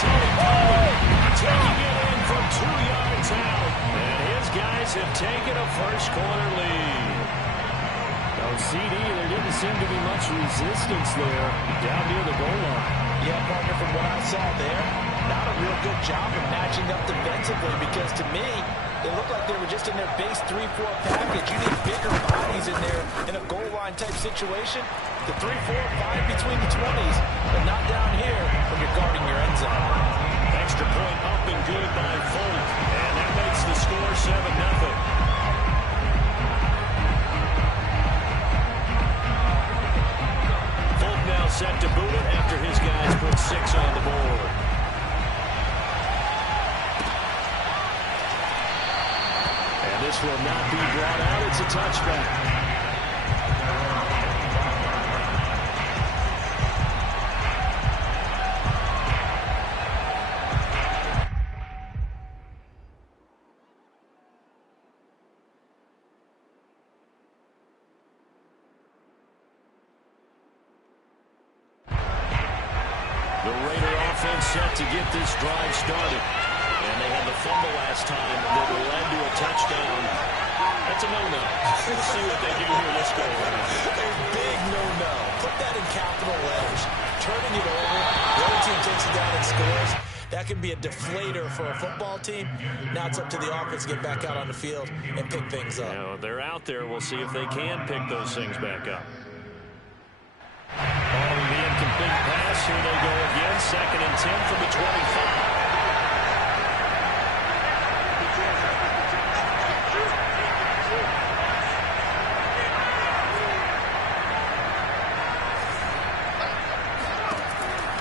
Tony Pollard taking it in from 2 yards out. And his guys have taken a first quarter lead. Oh, CD, there didn't seem to be much resistance there down near the goal line. Yeah, partner, from what I saw there, not a real good job of matching up defensively because to me, it looked like they were just in their base 3-4 package. You need bigger bodies in there in a goal line type situation. The 3-4, 5 between the 20s, but not down here when you're guarding your end zone. Extra point up and good by Folk, and that makes the score 7-0. Set to boot it after his guys put 6 on the board. And This will not be brought out. It's a touchback. The Raider offense set to get this drive started. And they had the fumble last time that led to a touchdown. That's a no-no. Let's see what they do here this go around. A big no-no. Put that in capital letters. Turning it over. The other team takes it down and scores. That can be a deflator for a football team. Now it's up to the offense to get back out on the field and pick things up. Now, they're out there. We'll see if they can pick those things back up. Following the incomplete pass, here they go again. 2nd and 10 from the 25.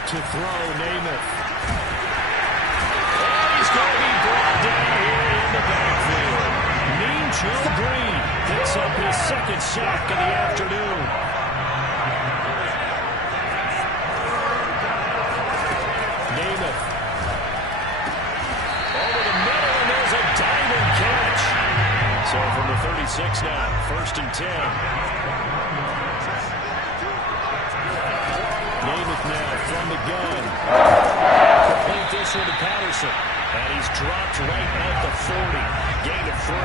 To throw, Namath. Oh, he's going to be brought down here in the backfield. Mean Joe Green picks up his 2nd sack of the afternoon. Namath. Over the middle, and there's a diving catch. So from the 36 now, 1st and 10. Namath now from the gun. Complete this one to Patterson. And he's dropped right at the 40. Gain of 3.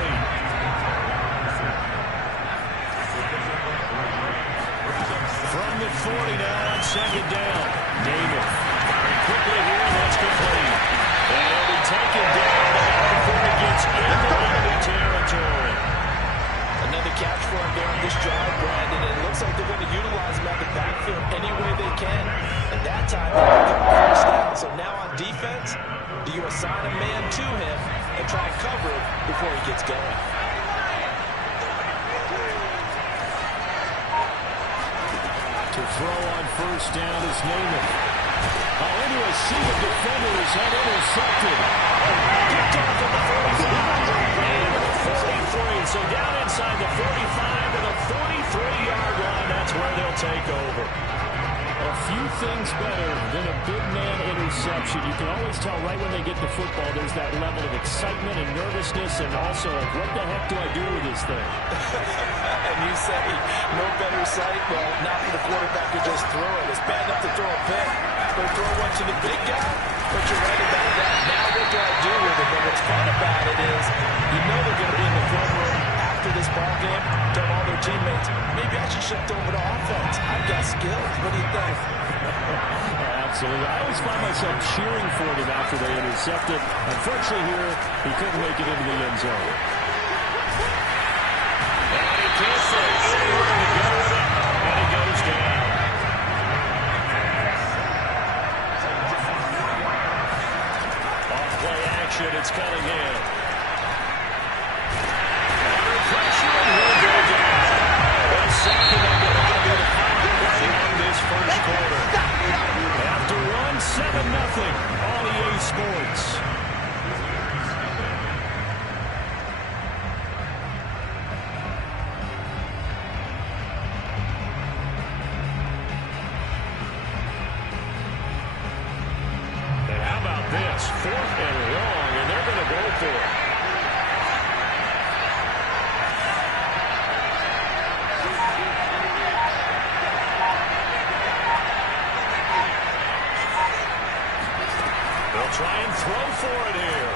From the 40 now on 2nd down. Namath firing quickly here, and that's complete. And he'll be taken down before he gets into enemy territory. Another catch for him there on this drive, Brandon. And it looks like they're going to utilize him out the backfield any way they can. And that time, they got the first down. So now on defense, do you assign a man to him and try and cover it before he gets going? To throw on 1st down is Namath. Into a sea of defenders and intercepted. Picked off at the 45 and the 43. So down inside the 45 to the 43-yard line. That's where they'll take over. A few things better than a big man interception. You can always tell right when they get the football, there's that level of excitement and nervousness, and also, what the heck do I do with this thing? And you say, no better sight? Well, not for the quarterback to just throw it. It's bad enough to throw a pick. But throw one to the big guy, but you're right about that. Now what do I do with it? But what's fun about it is, you know they're going to be in the film room after this ball game, tell all their teammates, maybe I should shift over to offense. I've got skills. What do you think? Absolutely. I always find myself cheering for them after they intercepted. Unfortunately here, he couldn't make it into the end zone. And he can't say anywhere to go with it, and it goes down. Off-play action, it's Cunningham. Under pressure, and he'll go down. Well, second and going to be the final play on this first quarter. After run 7-0 on EA Sports. And how about this? 4th and long, and they're going to go for it. They'll try and throw for it here.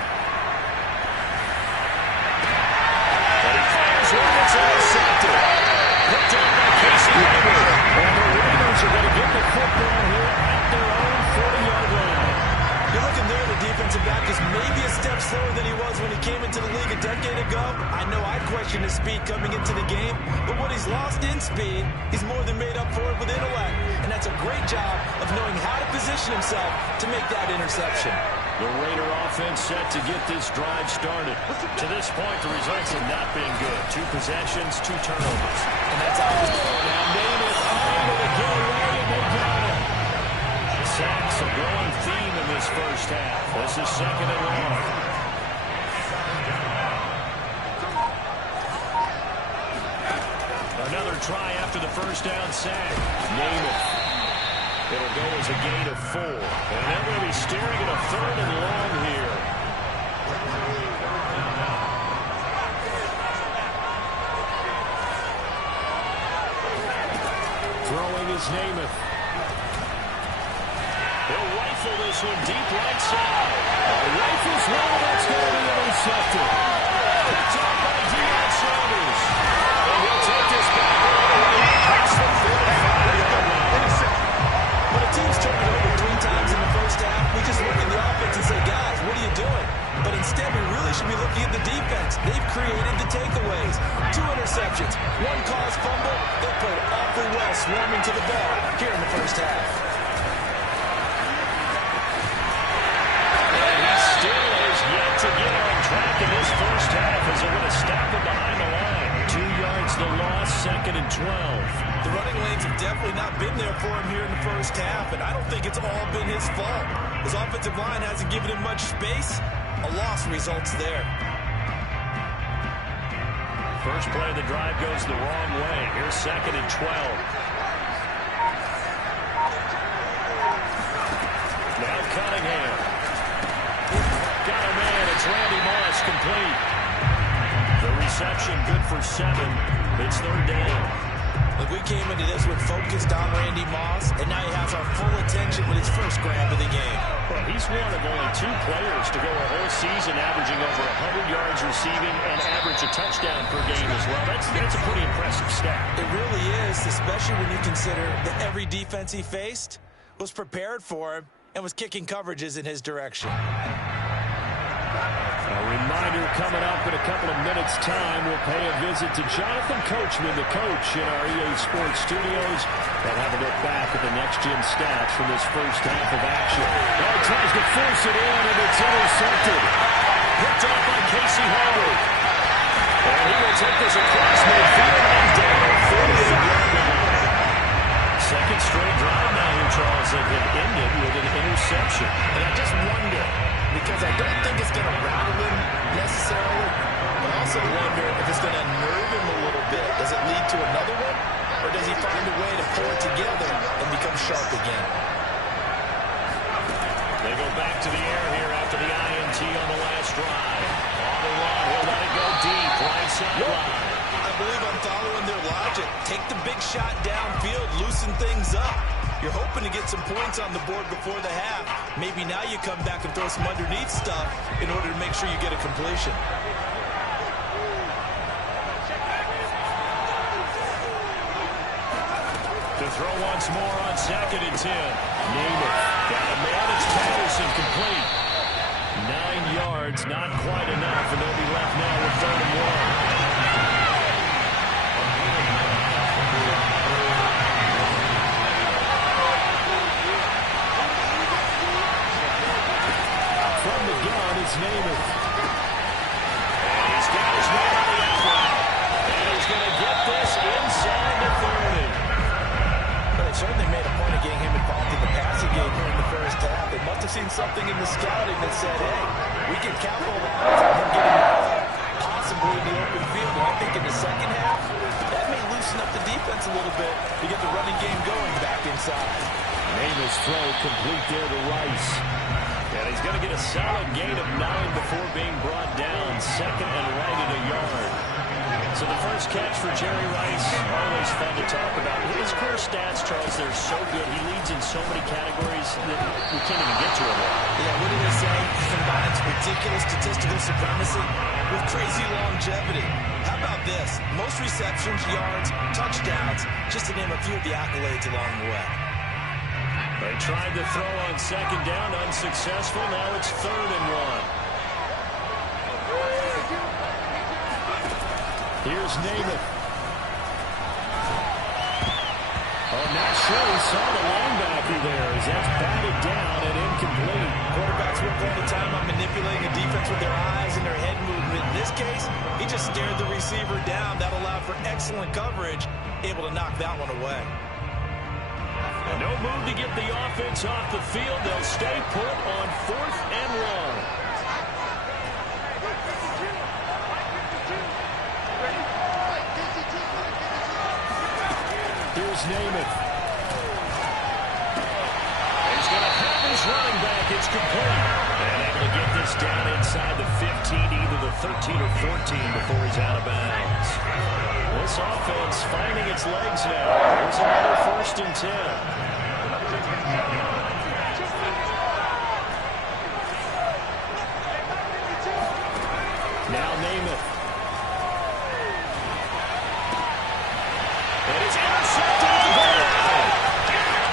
But he fires one that's intercepted. Picked up by Casey Hayward. And the Raiders are going to get the football here at their own 40-yard line. You're looking there, the defensive back is maybe a step slower than he was when he came into the league a decade ago. I know I questioned his speed coming into the game, but what he's lost in speed, he's more than made up for it with intellect. And that's a great job of knowing how to position himself to make that interception. The Raider offense set to get this drive started. To this point, the results have not been good. 2 possessions, 2 turnovers. And that's how it's going. Now Namath able to get away, and they got it. Sacks a growing theme in this first half. This is 2nd and long. another try after the first down sack. Namath. It'll go as a gain of 4. And they're going to be staring at a 3rd and long here. Throwing is Namath. He'll rifle this one deep right side. Rifles one, that's going to be intercepted. Picked up by Deion Sanders. And he'll take this back all the way past the 45-yard line. When a team's turned it over 3 times in the first half, we just look at the offense and say, guys, what are you doing? But instead, we really should be looking at the defense. They've created the takeaways. 2 interceptions, 1 caused fumble. They played awfully well swarming to the ball here in the first half. And he still is yet to get on track in this first half as they're going to stop him behind the line. 2 yards to loss, 2nd and 12. The running lanes have definitely not been there for him here in the first half, and I don't think it's all been his fault. His offensive line hasn't given him much space. A loss results there. First play of the drive goes the wrong way. Here's 2nd and 12. Now Cunningham. Got a man. It's Randy Moss, complete. The reception good for 7. It's 3rd down. Look, we came into this one focused on Randy Moss, and now he has our full attention with his first grab of the game. Well, he's one of only 2 players to go a whole season averaging over 100 yards receiving and average a touchdown per game as well. That's a pretty impressive stat. It really is, especially when you consider that every defense he faced was prepared for him and was kicking coverages in his direction. A reminder coming up in a couple of minutes' time. We'll pay a visit to Jonathan Coachman, the coach in our EA Sports studios, and have a look back at the next-gen stats from this first half of action. Now he tries to force it in, and it's intercepted. Picked off by Casey Hayward. And he will take this across midfield and down at 48-yard line. Second straight drive now here, Charles, that had ended with an interception. And I just wonder, because I don't think it's going to rattle him necessarily, but I also wonder if it's going to unnerve him a little bit. Does it lead to another one, or does he find a way to pull it together and become sharp again? They go back to the air here after the INT on the last drive. On the run, he'll let it go deep, right sideline. I believe I'm following their logic. Take the big shot downfield, loosen things up. You're hoping to get some points on the board before the half. Maybe now you come back and throw some underneath stuff in order to make sure you get a completion. To throw once more on 2nd and 10. Namath. Got to manage Patterson, complete. 9 yards, not quite enough, and they'll be left now with 3rd and 1. From the gun, it's Namath. And he's got his man on the out route. And he's going to get this inside the 30. But they certainly made a point of getting him involved in the passing game here in the first half. They must have seen something in the scouting that said, hey, we can capitalize on him getting possibly in the open field. And I think in the second half, that may loosen up the defense a little bit to get the running game going back inside. Namath's throw complete there to Rice. And he's going to get a solid gain of 9 before being brought down. 2nd and right at a yard. So the first catch for Jerry Rice, always fun to talk about. His career stats, Charles, they're so good. He leads in so many categories that we can't even get to him all. Yeah, what do they say? He combines ridiculous statistical supremacy with crazy longevity. How about this? Most receptions, yards, touchdowns, just to name a few of the accolades along the way. They tried to throw on 2nd down, unsuccessful. Now it's 3rd and 1. Here's Namath. I'm not sure he saw the linebacker there as that's batted down and incomplete. Quarterbacks work all the time on manipulating a defense with their eyes and their head movement. In this case, he just stared the receiver down. That allowed for excellent coverage, able to knock that one away. And no move to get the offense off the field. They'll stay put on 4th and 1. Here's Namath. He's going to have his running back. It's complete. And able to get this down inside the 15, either the 13 or 14 before he's out of bounds. This offense finding its legs now. There's another 1st and 10. Now Namath. And it's intercepted at the goal line.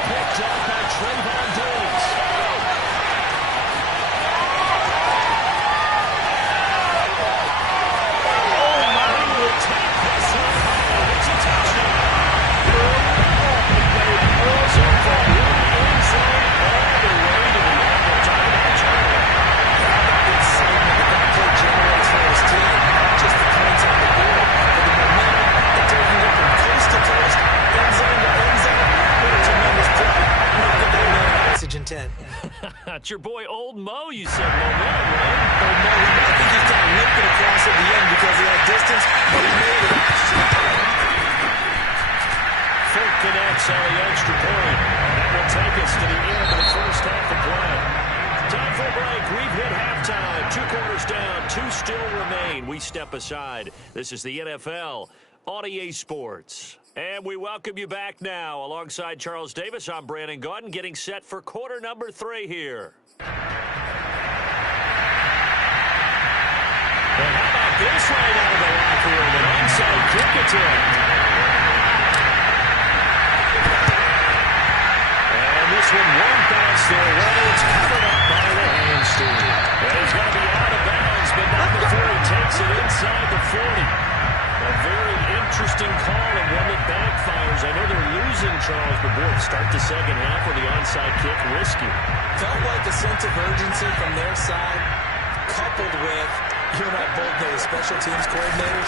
Picked up by Trayvon Diggs. Oh, my. He will take this one home. It's a touchdown. So from one end zone all the way to the other. Talk about journey. How about the excitement that that play generates for his team? Not just the points on the board, but the momentum that taking it from coast to coast, end zone to end zone. What a tremendous play. Not that they ran oxygen tent. It's your boy Old Mo, you said momentum, right? Old Mo, I think he's kind of limping across at the end because of that distance, but he made it. Fulk connects on the extra point. That will take us to the end of the first half of play. Time for a break. We've hit halftime. 2 quarters down. 2 still remain. We step aside. This is the NFL on EA Sports. And we welcome you back now. Alongside Charles Davis, I'm Brandon Gaudin, getting set for quarter number 3 here. And how about this right out of the locker room? An onside kick attempt. And this one won't bounce their way. It's covered up by the hamstring. And he's going to be out of bounds, but not before he takes it inside the 40. A very interesting call and one that backfires. I know they're losing, Charles, but boy, start the second half with the onside kick risky. Felt like a sense of urgency from their side, coupled with, you and I both know, the special teams coordinators,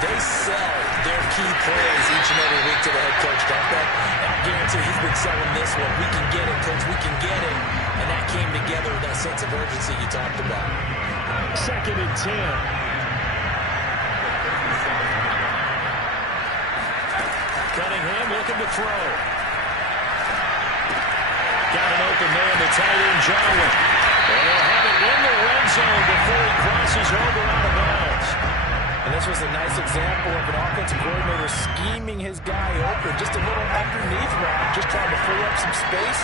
they sell their key plays each and every week to the head coach, don't they? And I guarantee he's been selling this one. We can get it, coach, we can get it. And that came together with that sense of urgency you talked about. 2nd and 10. Cunningham looking to throw. Got an open man to tight end Jarwin. And they'll have it in the red zone before he crosses over out of bounds. And this was a nice example of an offensive coordinator scheming his guy open. Just a little underneath route, just trying to free up some space.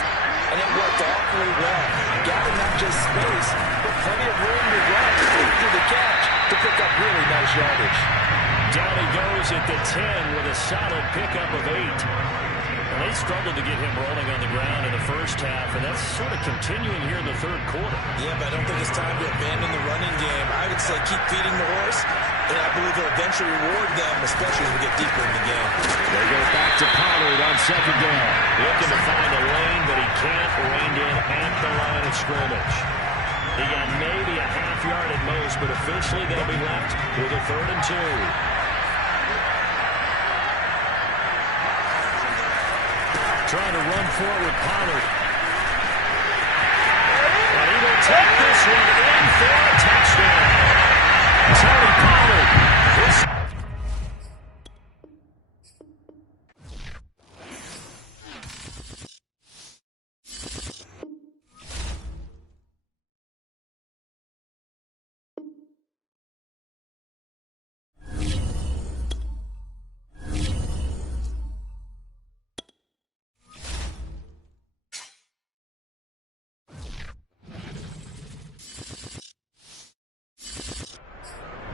And it worked awfully well. Got him not just space, but plenty of room to run after the catch to pick up really nice yardage. Down he goes at the 10 with a solid pickup of 8. And they struggled to get him rolling on the ground in the first half, and that's sort of continuing here in the 3rd quarter. Yeah, but I don't think it's time to abandon the running game. I would say keep feeding the horse, and I believe they'll eventually reward them, especially as we get deeper in the game. They go back to Pollard on 2nd down. Looking to find a lane, but he can't. Reined in at the line of scrimmage. He got maybe a half yard at most, but officially they'll be left with a 3rd and 2. Trying to run forward, Pollard. And he will take this one in for a touchdown. Tony Pollard.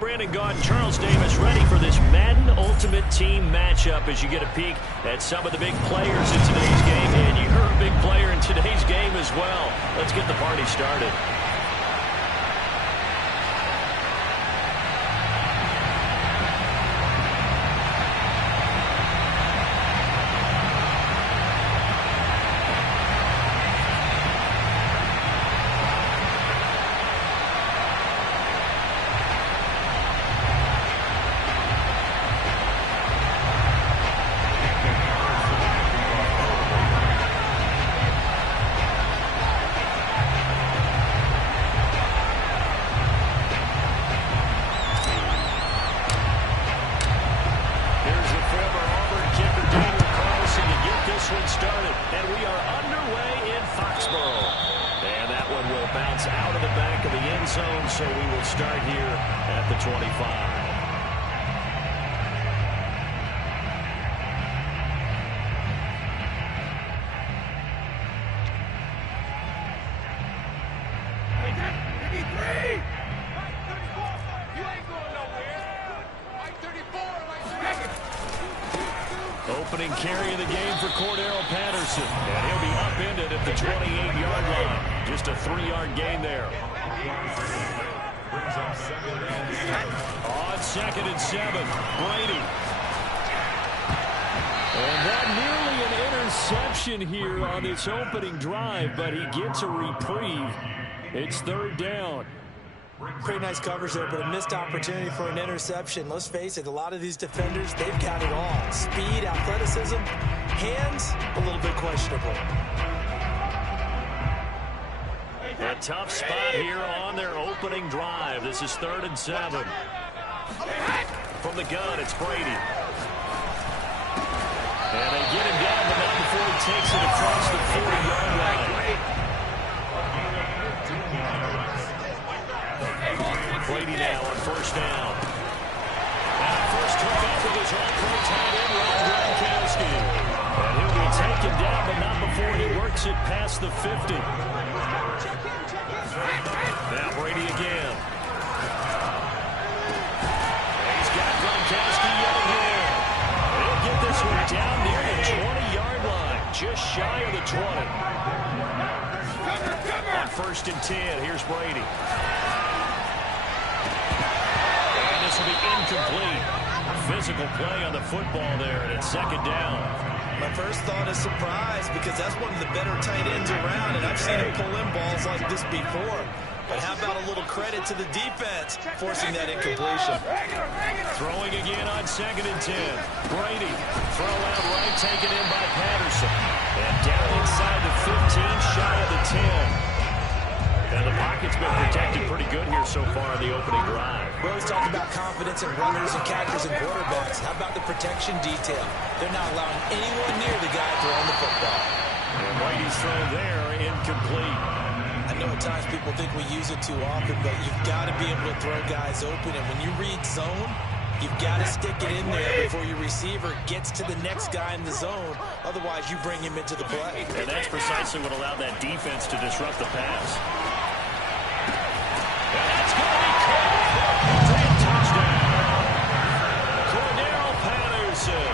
Brandon Gaudin, Charles Davis ready for this Madden Ultimate Team matchup as you get a peek at some of the big players in today's game. And you're a big player in today's game as well. Let's get the party started. And we are underway in Foxborough. And that one will bounce out of the back of the end zone, so we will start here at the 25. Opening carry of the game for Cordero Patterson. And he'll be upended at the 28-yard line. Just a 3-yard gain there. On 2nd and 7, Brady. And that nearly an interception here on this opening drive, but he gets a reprieve. It's 3rd down. Pretty nice coverage there, but a missed opportunity for an interception. Let's face it, a lot of these defenders, they've got it all. Speed, athleticism, hands, a little bit questionable. A tough spot here on their opening drive. This is 3rd and 7. From the gun, it's Brady. And they get him down, but not before he takes it across the 40-yard line. Brady now on 1st down. And first turn over goes off for a tight end, Rob Gronkowski. And he'll be taken down, but not before he works it past the 50. Now Brady again. He's got Gronkowski yet again. He'll get this one down near the 20-yard line, just shy of the 20. On 1st and 10, here's Brady. This will be incomplete. Physical play on the football there, and it's 2nd down. My first thought is surprise, because that's one of the better tight ends around, and I've seen him pull in balls like this before. But how about a little credit to the defense forcing that incompletion? Throwing again on 2nd and 10. Brady, throw out right, taken in by Patterson. And down inside the 15, shy of the 10. And the pocket's been protected pretty good here so far in the opening drive. We always talk about confidence in runners and catchers and quarterbacks. How about the protection detail? They're not allowing anyone near the guy throwing the football. And Brady's thrown there, incomplete. I know at times people think we use it too often, but you've got to be able to throw guys open. And when you read zone, you've got to stick it in there before your receiver gets to the next guy in the zone. Otherwise, you bring him into the play. And that's precisely what allowed that defense to disrupt the pass. And that's going to be caught for a touchdown. Cordero Patterson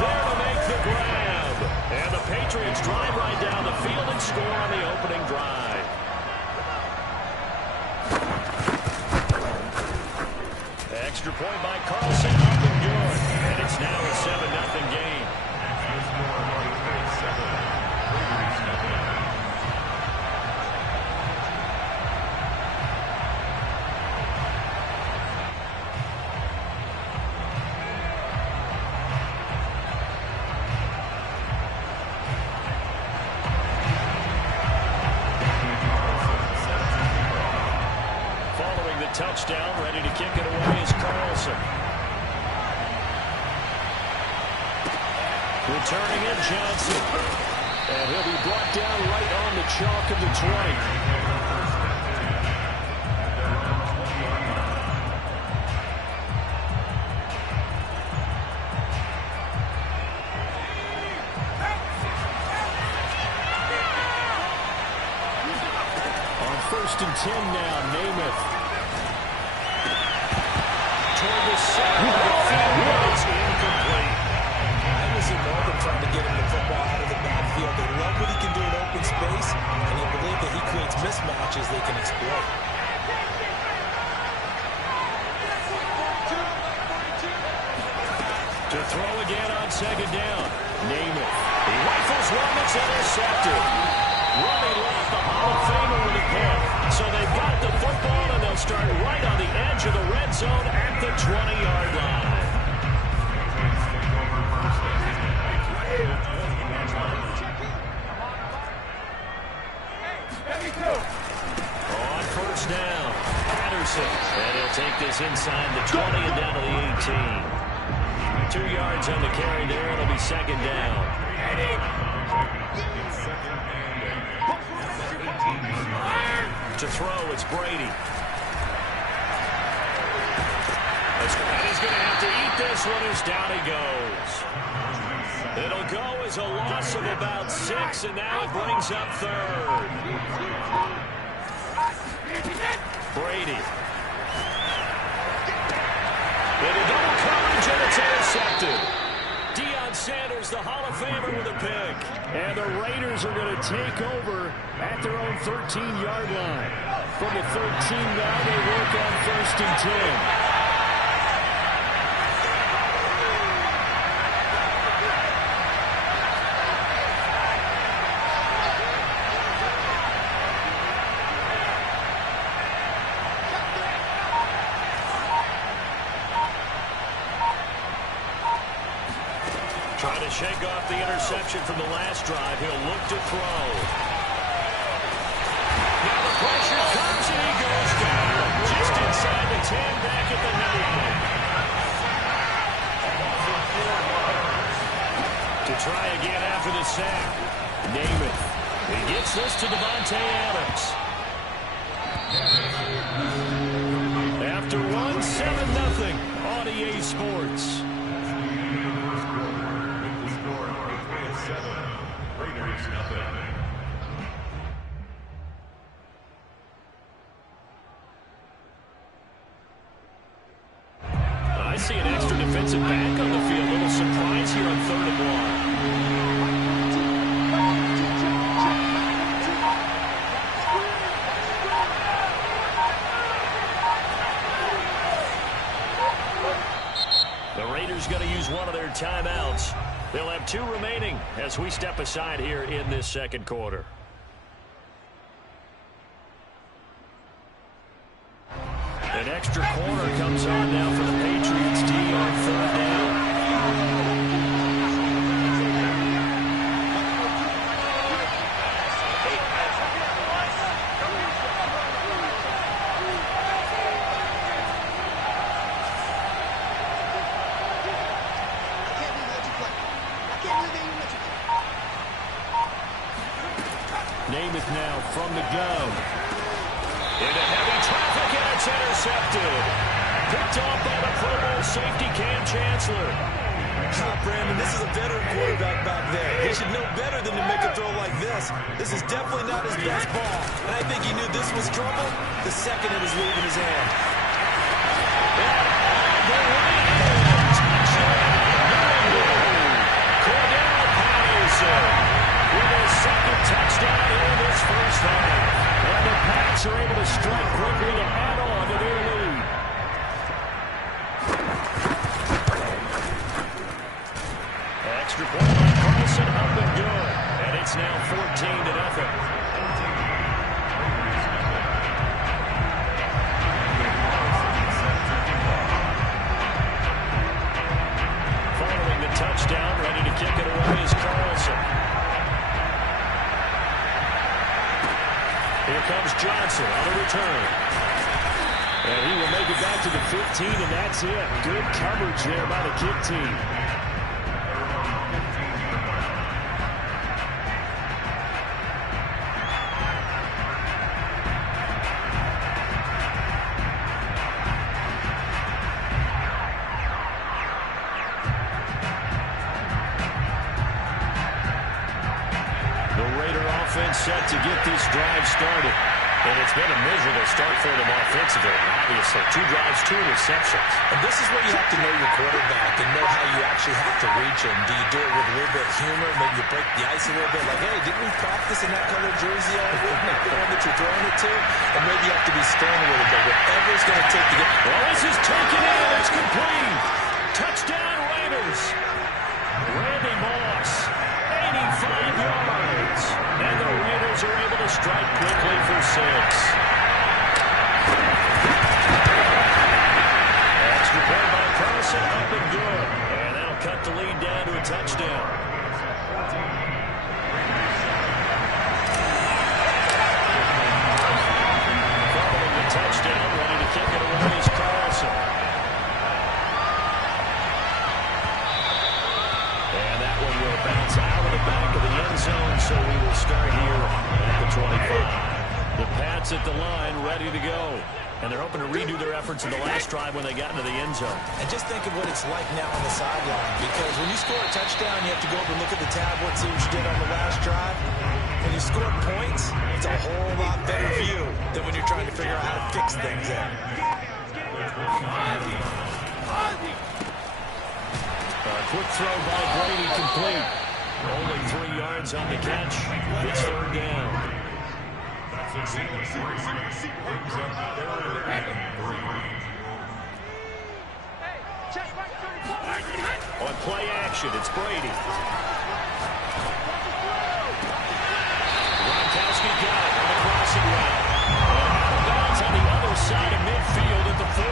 there to make the grab. And the Patriots drive right down the field and score on the opening drive. Extra point by Carlson, up and good. And it's now a 7-0 game. Touchdown, ready to kick it away is Carlson. Returning it, Johnson. And he'll be brought down right on the chalk of the 20. On 1st and 10 now, Namath. Toward the center of the field, it's incomplete. I was in Northern trying to get him the football out of the backfield. They love what he can do in open space, and they believe that he creates mismatches they can exploit. To throw again on 2nd down. Namath. He rifles one that's intercepted. Running left, the Hall of Famer with a pick. So they've got the football, and they'll start right on the edge of the red zone at the 20-yard line. On 1st down, Patterson. And he'll take this inside the 20 and down to the 18. 2 yards on the carry there. It'll be 2nd down. To throw, it's Brady. And he's going to have to eat this one as down he goes. It'll go as a loss of about 6, and now it brings up third. Brady. Into double coverage, and it's intercepted. Deion Sanders, the Hall of Famer, with a pick. And the Raiders are going to take over at their own 13-yard line. From the 13 now, they work on 1st and 10. Trying to shake off the interception from the last drive. He'll look to throw. Now the pressure comes and he goes down. Just inside the 10, back at the 9. To try again after the sack. Namath. He gets this to Devontae Adams. After one, 7-0 on EA Sports. Raiders nothing. I see an extra defensive back on the field. A little surprise here on 3rd and 1. The Raiders going to use one of their timeouts. They'll have 2 remaining as we step aside here in this 2nd quarter. An extra corner comes on now for the Patriots D on 3rd down. Namath now from the gun. Into heavy traffic, and it's intercepted. Picked off by the Pro Bowl safety Cam Chancellor. Brandon, this is a veteran quarterback back there. He should know better than to make a throw like this. This is definitely not his best ball. And I think he knew this was trouble the second it was leaving his hand. Cordell Patterson with his 2nd touchdown here in this first half. And the Pats are able to strike quickly to add on to their lead. Extra point by Carlson, up and good. And it's now 14-0. Following the touchdown, ready to kick it away is Carlson. Here comes Johnson on the return. And he will make it back to the 15, and that's it. Good coverage there by the kick team. The Raider offense set to get this drive started. And it's been a miserable start for them offensively. Obviously, 2 drives, 2 interceptions. And this is where you have to know your quarterback and know how you actually have to reach him. Do you do it with a little bit of humor? Maybe you break the ice a little bit. Like, hey, didn't we practice in that color jersey all week? The one that you're throwing it to? And maybe you have to be stern a little bit. Whatever it's going to take to get... Well, this is taken in. It's complete. Touchdown, Raiders. Randy Moss, 85 yards. And the Raiders are able to strike quickly for 6. Extra point by Carlson, up and good. And that'll cut the lead down to a touchdown. Following the touchdown, ready to kick it away is Carlson. And that one will bounce out of the back of the end zone, so we will start here at the 25. The Pats a at the line, ready to go. And they're hoping to redo their efforts in the last drive when they got into the end zone. And just think of what it's like now on the sideline. Because when you score a touchdown, you have to go over and look at the tablet and see what you did on the last drive. When you score points, it's a whole lot better view than when you're trying to figure out how to fix things in. A quick throw by Brady, complete. Only 3 yards on the catch. It's third down. Brings up third and 3. On play action, it's Brady. Gronkowski got it on the crossing route. And out of bounds on the other side of midfield at the 45.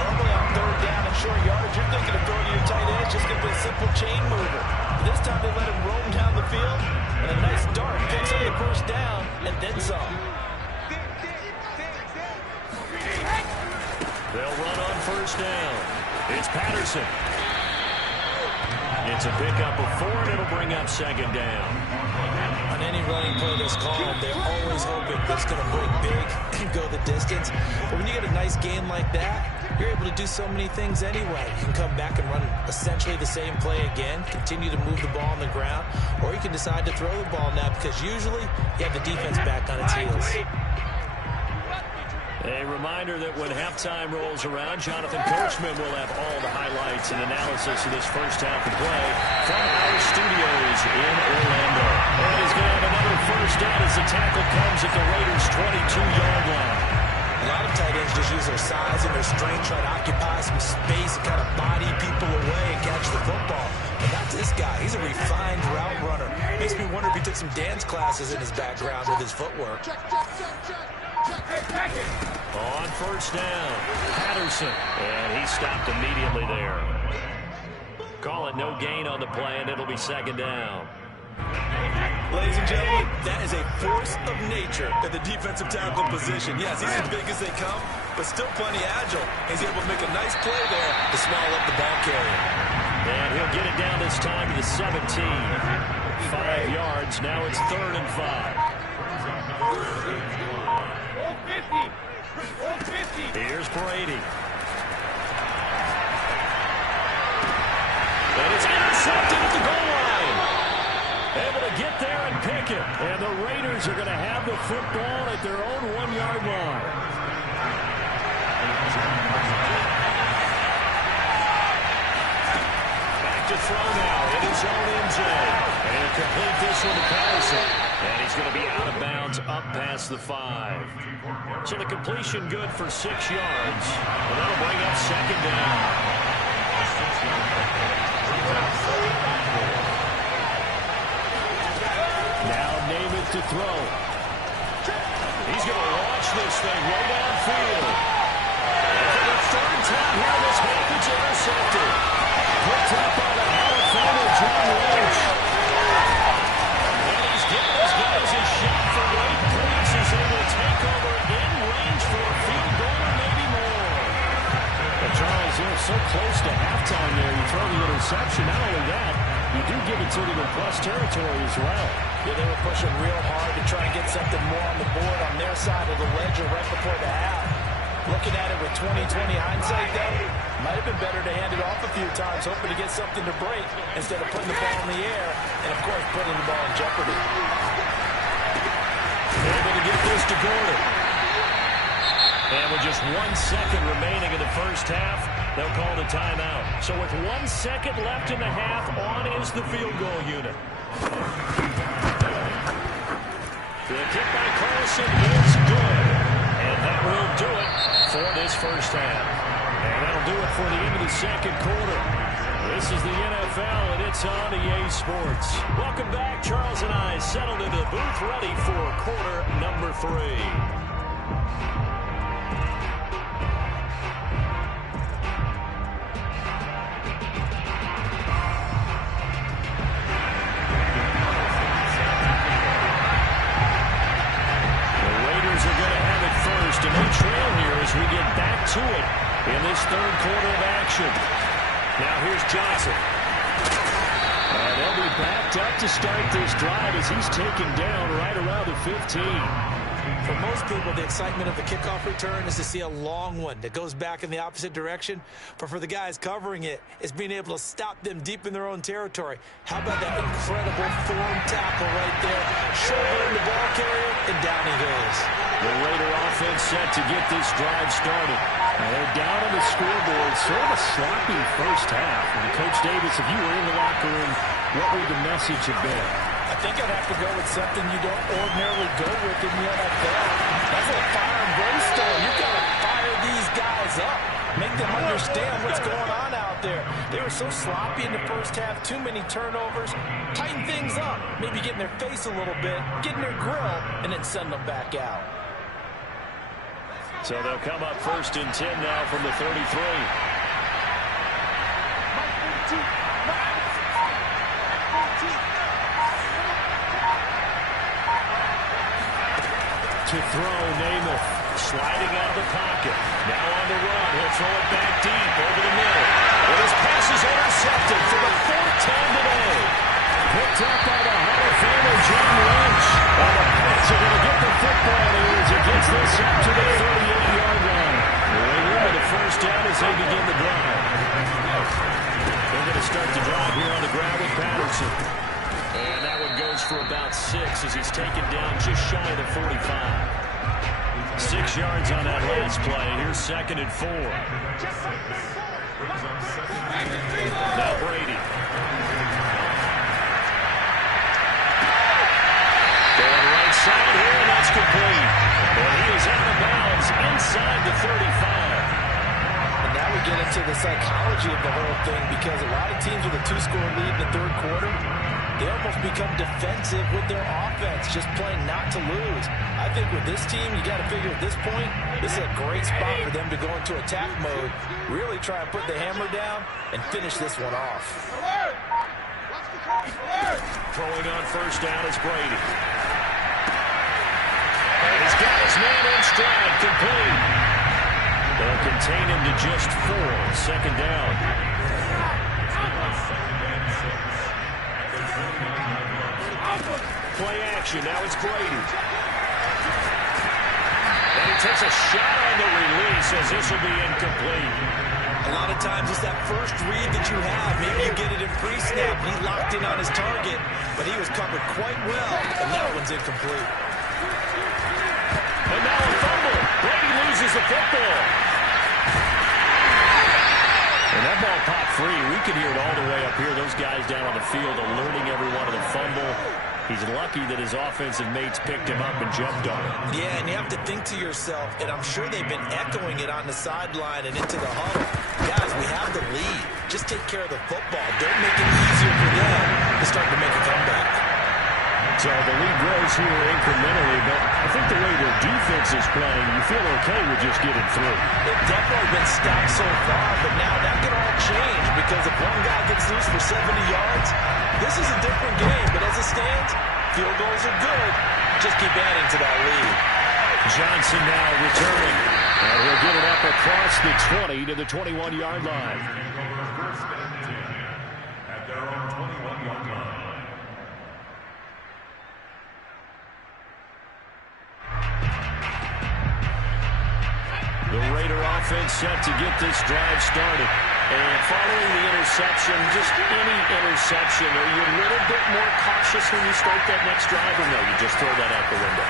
Normally on third down and short yardage, you're thinking of throwing your tight end. It's just going to be a simple chain mover. But this time they let him roam down the field. And a nice dart picks up the first down and then some. They'll run on first down. It's Patterson. It's a pickup of 4, and it'll bring up second down. On any running play that's called, they're always hoping it's going to break big and go the distance. But when you get a nice game like that, you're able to do so many things anyway. You can come back and run essentially the same play again, continue to move the ball on the ground, or you can decide to throw the ball now because usually you have the defense back on its heels. A reminder that when halftime rolls around, Jonathan Coachman will have all the highlights and analysis of this first half of play from our studios in Orlando. And he's going to have another first down as the tackle comes at the Raiders' 22-yard line. A lot of tight ends just use their size and their strength, try to occupy some space and kind of body people away and catch the football. But not this guy. He's a refined route runner. Makes me wonder if he took some dance classes in his background with his footwork. On first down, Patterson, and he stopped immediately there. Call it no gain on the play, and it'll be second down. Ladies and gentlemen, that is a force of nature at the defensive tackle position. Yes, he's as big as they come, but still plenty agile. He's able to make a nice play there to swallow up the ball carrier. And he'll get it down this time to the 17. 5 yards, now it's 3rd and 5. Here's Brady. And it's intercepted at the goal line. Able to get there and pick it. And the Raiders are going to have the football at their own 1-yard line. Back to throw now in his own end zone. And he'll complete this one to Patterson. And he's going to be out of bounds up past the 5. So the completion good for 6 yards. And that'll bring up second down. Now Namath to throw. He's going to launch this thing way downfield. And for the 3rd time here this half, it's intercepted. Picked up by the Hall of Famer John Lynch. And he's giving his guys a shot for late points as they will take over in range for a field goal or maybe more. But Charles, you're so close to halftime there. You throw the interception. Not only that, you do give it to them in plus territory as well. Yeah, they were pushing real hard to try and get something more on the board on their side of the ledger right before the half. Looking at it with 20/20 hindsight, though, might have been better to hand it off a few times, hoping to get something to break instead of putting the ball in the air and, of course, putting the ball in jeopardy. Able to get this to Gordon. And with just 1 second remaining in the first half, they'll call the timeout. So with 1 second left in the half, on is the field goal unit. The kick by Carlson is good. And that will do it for this first half. And that'll do it for the end of the second quarter. This is the NFL, and it's on EA Sports. Welcome back. Charles and I settled into the booth, ready for quarter number 3. And they trail here as we get back to it in this 3rd quarter of action. Now here's Johnson. They'll be backed up to start this drive as he's taken down right around the 15. For most people, the excitement of the kickoff return is to see a long one that goes back in the opposite direction. But for the guys covering it, it's being able to stop them deep in their own territory. How about that incredible form tackle right there? Shouldering the ball carrier, and down he goes. The Raider offense set to get this drive started. Now they're down on the scoreboard. Sort of a sloppy first half. And Coach Davis, if you were in the locker room, what would the message have been? I think I'd have to go with something you don't ordinarily go with in the NFL. That's like fire and brimstone. You've got to fire these guys up. Make them understand what's going on out there. They were so sloppy in the first half. Too many turnovers. Tighten things up. Maybe get in their face a little bit. Get in their grill. And then send them back out. So they'll come up 1st and 10 now from the 33. To throw, Namath. Sliding out of the pocket. Now on the run. He'll throw it back deep over the middle. And his pass is intercepted for the 4th time today. Picked up by the Hall of Famer, John Lynch. And the Pats are going to get the football here as it gets this up to the 38-yard line. They're with the first down as they begin the drive. They're going to start the drive here on the ground with Patterson. And that one goes for about 6 as he's taken down just shy of the 45. 6 yards on that last play. Here's 2nd and 4. Now Brady. Going right side here, and that's complete. And he is out of bounds inside the 35. And now we get into the psychology of the whole thing, because a lot of teams with a 2-score lead in the 3rd quarter, they almost become defensive with their offense, just playing not to lose. I think with this team, you got to figure at this point, this is a great spot for them to go into attack mode, really try and put the hammer down and finish this one off. Throwing on 1st down is Brady. And he's got his man in stride, complete. They'll contain him to just 4. 2nd down. Play action. Now it's Brady. And he takes a shot on the release as this will be incomplete. A lot of times it's that first read that you have. Maybe you get it in pre-snap. He locked in on his target, but he was covered quite well, and that one's incomplete. And now a fumble. Brady loses the football. And that ball popped free. We can hear it all the way up here. Those guys down on the field alerting everyone of the fumble. He's lucky that his offensive mates picked him up and jumped on him. Yeah, and you have to think to yourself, and I'm sure they've been echoing it on the sideline and into the huddle. Guys, we have the lead. Just take care of the football. Don't make it easier for them to start to make a comeback. So the lead grows here incrementally, but I think the way their defense is playing, you feel okay with just getting through. They've definitely been stopped so far, but now that can all change, because if one guy gets loose for 70 yards, this is a different game. But as it stands, field goals are good. Just keep adding to that lead. Johnson now returning, and he'll get it up across the 20 to the 21-yard line. At their own 21-yard line. The Raider offense set to get this drive started. And following the interception, just any interception, are you a little bit more cautious when you start that next drive, or no, you just throw that out the window?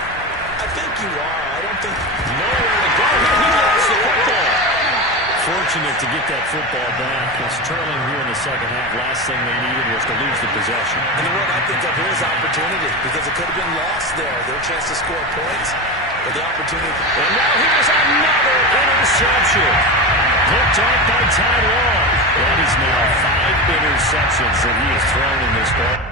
I think you are. I don't think... Nowhere to go. He lost the football. Fortunate to get that football back. It's trailing here in the 2nd half. Last thing they needed was to lose the possession. And what I think of here is opportunity, because it could have been lost there. Their chance to score points, but the opportunity... And now here's another interception. Picked off by Ty Long. That is now 5 interceptions that he has thrown in this ball.